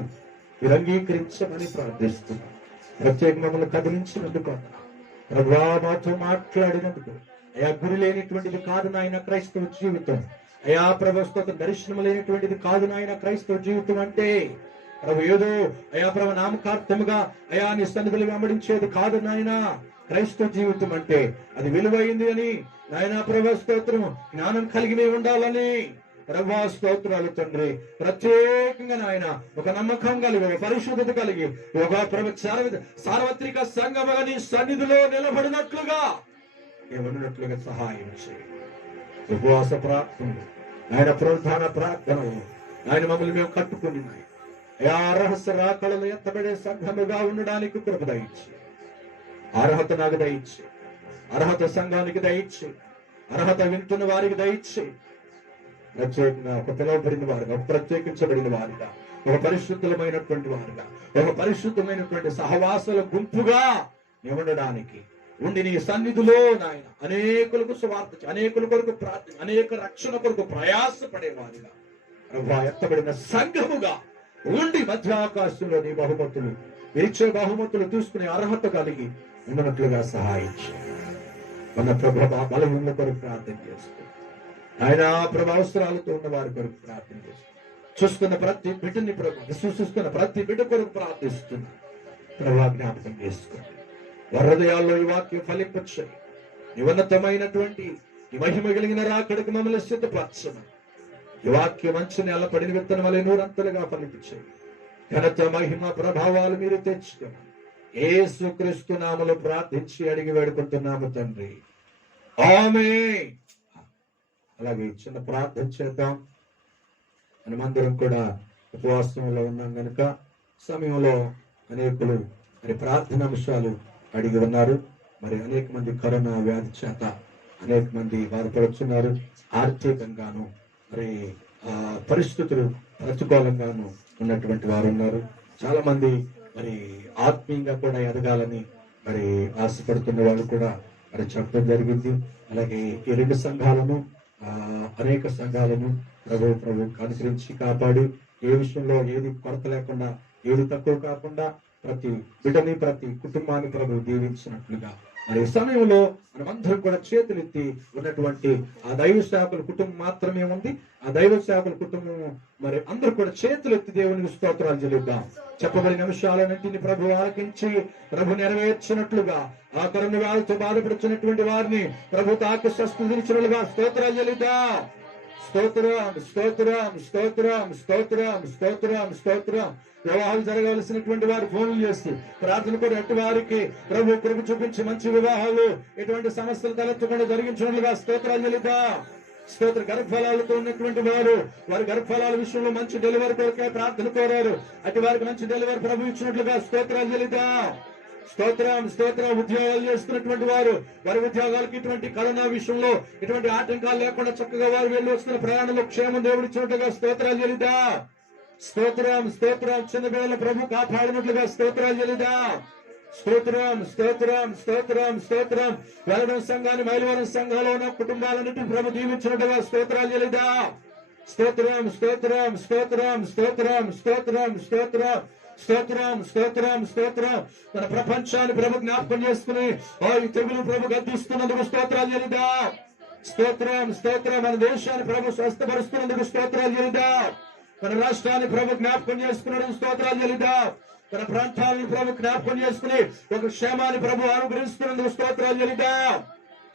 మీరు అంగీకరించమని ప్రార్థిస్తున్నాం. ప్రత్యేక మమ్మల్ని కదిలించినందుకు ప్రభా మాతో మాట్లాడినందుకు అయా గురి లేనిటువంటిది కాదు నాయన క్రైస్తవ జీవితం. అయా ప్రభు దర్శనం లేనిటువంటిది కాదు నాయన క్రైస్తవ జీవితం అంటే ప్రభు ఏదో అయా ప్రభు నామకార్థముగా అయా నీ సన్నిధులు వెంబడించేది కాదు నాయన క్రైస్తవ జీవితం అంటే. అది విలువైంది అని నాయన ప్రభు స్తోత్రం జ్ఞానం కలిగి ఉండాలని ప్రభా స్తోత్రాలు తండ్రి. ప్రత్యేకంగా నాయన ఒక నమ్మకం కలిగి ఒక పరిశుద్ధత కలిగి ఒక ప్రభు సార్వత్రిక సంఘముగా నీ సన్నిధిలో నిలబడినట్లుగా ఏమన్నట్లుగా సహాయం చేయండి. ఉపవాస ప్రార్థన ఆయన పునరుద్ధాన ప్రార్థనలు ఆయన మమ్మల్ని మేము కట్టుకుని ఆ రహస్య రాకడలు ఎత్తబడే సంఘముగా ఉండడానికి కృప దయచి అర్హత నాకు దయచి అర్హత సంఘానికి దయచి అర్హత వింటున్న వారికి దయచి ప్రత్యేకంగా ఒక పిలువబడిన వారుగా ఒక ప్రత్యేకించబడిన వారుగా ఒక పరిశుద్ధమైనటువంటి వారుగా ఒక పరిశుద్ధమైనటువంటి సహవాసుల గుంపుగా ఉండడానికి ఉండి నీ సన్నిధిలో నాయన అనేకులకు సువార్త అనేకుల కొరకు ప్రార్థన అనేక రక్షణ కొరకు ప్రయాసపడేవారుగా ప్రభా ఎత్తబడిన సంఘముగా ఉండి మధ్యాకాశంలో నీ బహుమతులు ఇచ్చే బహుమతులు తీసుకునే అర్హత కలిగి ఉన్నట్లుగా సహాయించి మన ప్రభా బలహీనుల కొరకు ప్రార్థన చేస్తూ ఆయన ప్రభు అవసరాలతో ఉన్న వారి కొరకు ప్రార్థన చేస్తూ చూస్తున్న ప్రతి బిడ్డని ప్రభు విశ్వసిస్తున్న ప్రతి బిడ్డ కొరకు ప్రార్థిస్తున్నా ప్రభా జ్ఞాపకం చేసుకోండి. హృదయాల్లో ఈ వాక్యం ఫలింపచ్చాయి. ఉన్నతమైనటువంటి ఈ మహిమ కలిగిన రాకడికి మమ్మల్ని సిద్ధపరచమని ఈ వాక్యం మంచి నేల పడిన విత్తనం వలె నూరంతలుగా ఫలించాయి. ఘనత మహిమ ప్రభావాలు మీరు తెచ్చుకోమని యేసుక్రీస్తు నామములో ప్రార్థించి అడిగి వేడుకుంటున్నాము తండ్రి, ఆమేన్. అలాగే చిన్న ప్రార్థన చేద్దాం. మనమందరం కూడా ఉపవాసంలో ఉన్నాం కనుక సమయంలో అనేకులు మరి ప్రార్థన అంశాలు అడిగి ఉన్నారు. మరి అనేక మంది కరోనా వ్యాధి చేత అనేక మంది బాధపడుతున్నారు. ఆర్థికంగాను మరి పరిస్థితులు ప్రతికూలంగాను ఉన్నటువంటి వారు ఉన్నారు. చాలా మంది మరి ఆత్మీయంగా కూడా ఎదగాలని మరి ఆశపడుతున్న వాళ్ళు కూడా మరి చెప్పడం జరిగింది. అలాగే ఈ రెండు సంఘాలను అనేక సంఘాలను ప్రభు అనుసరించి కాపాడి ఏ విషయంలో ఏది కొరత లేకుండా ఏది తక్కువ కాకుండా ప్రతి బిడ్డని ప్రతి కుటుంబాన్ని ప్రభు దీవించినట్లుగా మరి ఈ సమయంలో మనమందరం కూడా చేతులెత్తి ఉన్నటువంటి ఆ దైవ సేవకుల కుటుంబం మాత్రమే ఉంది. ఆ దైవ సేవకుల కుటుంబం మరి అందరూ కూడా చేతులెత్తి దేవునికి స్తోత్రాలు చెల్లిద్దాం. చెప్పబడిన అంశాలన్నింటినీ ప్రభు ఆలకించి ప్రభు నెరవేర్చినట్లుగా ఆ కరోనా వ్యాధితో బాధపడుతున్నటువంటి వారిని ప్రభు తాకి స్వస్థతనిచ్చినట్లుగా స్తోత్రాలు చెల్లిద్దాం. స్తోత్రం స్తోత్రం స్తోత్రం స్తోత్రం స్తోత్రం స్తోత్రం. వివాహాలు జరగవలసినటువంటి వారు ఫోన్లు చేస్తూ ప్రార్థన కూడా ఎట్టి వారికి ప్రభు కృప చూపించి మంచి వివాహాలు ఎటువంటి సమస్యలు తలెత్తకుండా జరిగించినట్లుగా స్తోత్రాలు చెల్లిద్దాం. స్తోత్ర గర్భఫలాలతో ఉన్నటువంటి వారు వారి గర్భఫలాల విషయంలో మంచి డెలివరీ కొరకే ప్రార్థన కోరారు. అటు వారికి మంచి డెలివరీ ప్రభు ఇచ్చినట్లుగా స్తోత్రాలు చెల్లిద్దాం. స్తోత్రం స్తోత్రం. ఉద్యోగాలు చేస్తున్నటువంటి వారు వారి ఉద్యోగాలకు ఇటువంటి కరోనా విషయంలో ఇటువంటి ఆటంకాలు లేకుండా చక్కగా వారు వెళ్ళి వస్తున్న ప్రయాణంలో క్షేమం దేవుడు ఇచ్చినట్లుగా స్తోత్రాలు చెల్లిద్దాం. స్తోత్రం స్తోత్రం. చిన్న పిల్లల ప్రభు కాపాడినట్లుగా స్తోత్రాలు చెల్లిద్దాం. స్తోత్రం స్తోత్రం స్తోత్రం స్తోత్రం. వెలడం సంఘాన్ని మైలవరం సంఘంలో ఉన్న కుటుంబాలన్నింటినీ ప్రభు దీవించినట్టుగా స్తోత్రాలు చెల్లిద్దాం. స్తోత్రం స్తోత్రం స్తోత్రం స్తోత్రం స్తోత్రం స్తోత్రం స్తోత్రం స్తోత్రం స్తోత్రం. మన ప్రపంచాన్ని ప్రభు జ్ఞాపకం చేసుకుని ఈ తెగులు ప్రభు గద్దిస్తున్నందుకు స్తోత్రాలు చెల్లిద్దాం. స్తోత్రం స్తోత్రం. మన దేశాన్ని ప్రభు స్వస్థపరుస్తున్నందుకు స్తోత్రాలు చెల్లిద్దాం. మన రాష్ట్రాన్ని ప్రభు జ్ఞాపకం చేసుకున్నందుకు స్తోత్రాలు చెల్లిద్దాం. మన ప్రాంతాలను ప్రభు జ్ఞాపకం చేసుకుని ఒక క్షేమాన్ని ప్రభు అనుగ్రహిస్తున్నందుకు స్తోత్రాలు చెల్లిద్దాం.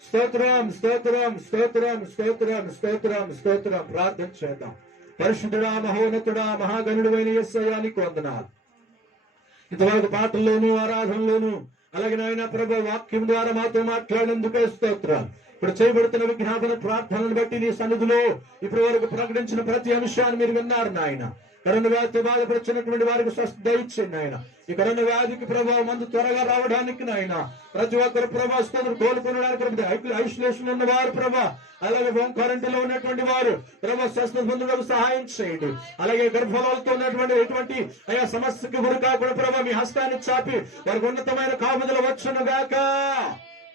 స్తోత్రం స్తోత్రం స్తోత్రం స్తోత్రం స్తోత్రం స్తోత్రం. ప్రార్థన చేద్దాం. పరిశుద్ధుడా మహోన్నతుడా మహాగణుడైన యేసయ్యా నీకు వందనాలు. ఇంతవరకు పాటల్లోనూ ఆరాధనలోను అలాగే నాయన ప్రభు వాక్యం ద్వారా మాతో మాట్లాడేందుకే స్తోత్రాలు. ఇప్పుడు చేయబడుతున్న విజ్ఞాపన ప్రార్థనను బట్టి నీ సన్నిధిలో ఇప్పటి వరకు ప్రకటించిన ప్రతి అంశాన్ని మీరు విన్నారు నాయన. కరోనా వ్యాధితో బాధపడుతున్నటువంటి వారికి స్వస్థత ఇచ్చింది ఆయన. ఈ కరోనా వ్యాధికి ప్రభావం మందు త్వరగా రావడానికి నాయన ప్రతి ఒక్కరు ప్రభావం కోలుకునడానికి ఐసోలేషన్ ఉన్న వారు ప్రభా, అలాగే హోమ్ క్వారంటైన్ లో ఉన్నటువంటి వారు ప్రభా స్వస్థత పొందడానికి సహాయం చేయండి. అలాగే గర్భాలతో ఉన్నటువంటి ఎటువంటి అయా సమస్యకి గురి కాకుండా ప్రభా మీ హస్తాన్ని చాపి వారికి ఉన్నతమైన కాపుదల వచ్చును గాక.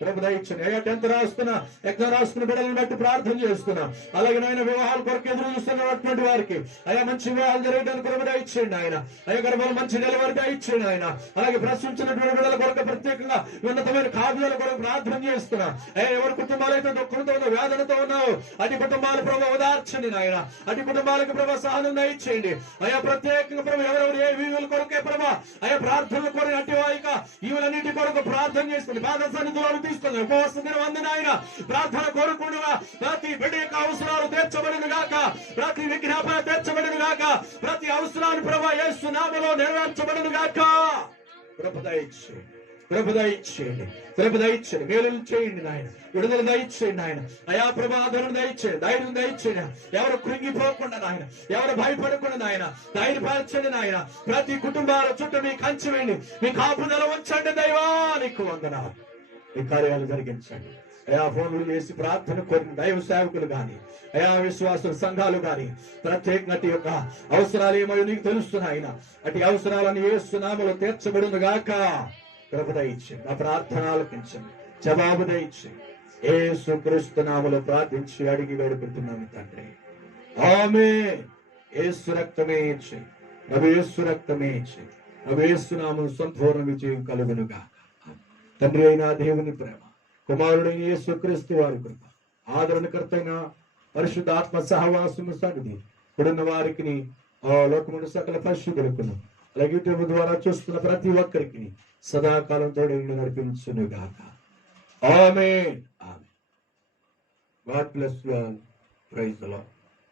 ప్రభు దయచేయండి. అయ్యా 10th రాస్తున్నా, ఎగ్జామ్ రాస్తున్న బిడ్డలను బట్టి ప్రార్థన చేస్తున్నా. అలాగే నాయన వివాహాల కొరకు ఎదురు చూస్తున్నటువంటి వారికి అయ్యా మంచి వివాహాలు జరగడానికి ప్రభు దయచేయండి ఆయన. అయ్యా గర్భాలు మంచి డెలివరీ దయచేయండి ఆయన. అలాగే ప్రశ్నించినటువంటి బిడ్డల కొరకు ప్రత్యేకంగా ఉన్నతమైన కాపుదల కొరకు ప్రార్థన చేస్తున్నా. అయ్యా ఎవరి కుటుంబాలు అయితే దుఃఖంతో ఉన్న వేదనతో ఉన్నావు అటు కుటుంబాలు ప్రభు ఓదార్చండి నాయన. అటు కుటుంబాలకు ప్రభు సహనం దయచేయండి. అయ్యా ప్రత్యేకంగా ప్రభు ఎవరెవరు ఏ వీవుల కొరకే ప్రభా అయ్యా ప్రార్థన కొరకు అటు వాయిక ఈవులన్నిటి కొరకు ప్రార్థన చేసుకుని బాధ సన్నిధిలో తీసుకుని ఉపవాస దినవందన ఆయన ప్రార్థన కోరుకుంటున్నా. ప్రతి బిడ్డ యొక్క అవసరాలు తీర్చబడిన గాక, ప్రతి విజ్ఞాపన తీర్చబడిన గాక, ప్రతి అవసరాలు ప్రభా యేసు నామములో నెరవేర్చబడిన గాక. ప్రభు దయచేయండి, ప్రభు దయచేయండి, ప్రభు దయచేయండి, మేలులు చేయండి నాయన, విడుదల దయచేయండి ఆయన. అయా ప్రభా ఆదరణ దయచేయండి, ధైర్యం దయచేయండి. ఎవరు కృంగిపోకుండా నాయన, ఎవరు భయపడకుండా నాయన ధైర్యపరచండి నాయన. ప్రతి కుటుంబాల చుట్టూ మీ కంచి వేయండి, మీ కాపుదల ఉంచండి దైవానికి వందనాలు. ఈ కార్యాలు జరిగించండి. అయా ఫోన్లు చేసి ప్రార్థన కోరిన దైవ సేవకులు గాని అయా విశ్వాసుల సంఘాలు గాని ప్రత్యేకంగా అటు యొక్క అవసరాలు ఏమో నీకు తెలుస్తున్నాయి. అటు అవసరాలను యేసు నామములో తీర్చబడును గాక. కృప దయచేయండి, నా ప్రార్థన ఆలకించండి, జవాబు దయచేయండి. యేసు క్రీస్తు నామములో ప్రార్థించి అడిగి వేడుకుంటున్నాము తండ్రి, ఆమేన్. యేసు రక్తమే ఇచ్చేయి, ప్రభు యేసు రక్తమే ఇచ్చేయి, ప్రభు యేసు నామములో సంపూర్ణ విజయం కలుగును గాక. తండ్రి అయిన దేవుని ప్రేమ, కుమారుడైన యేసుక్రీస్తు వారి కృప, ఆదరణకర్త అయిన పరిశుద్ధాత్మ సహవాసము సన్నిధి ఇప్పుడున్న వారికి లోకమును సకల పరిశుద్ధులకును అలాగే యూట్యూబ్ ద్వారా చూస్తున్న ప్రతి ఒక్కరికి సదాకాలం తోడు నడిపించును గాక. ఆమేన్. ఆమేన్. God bless you all. Praise the lord.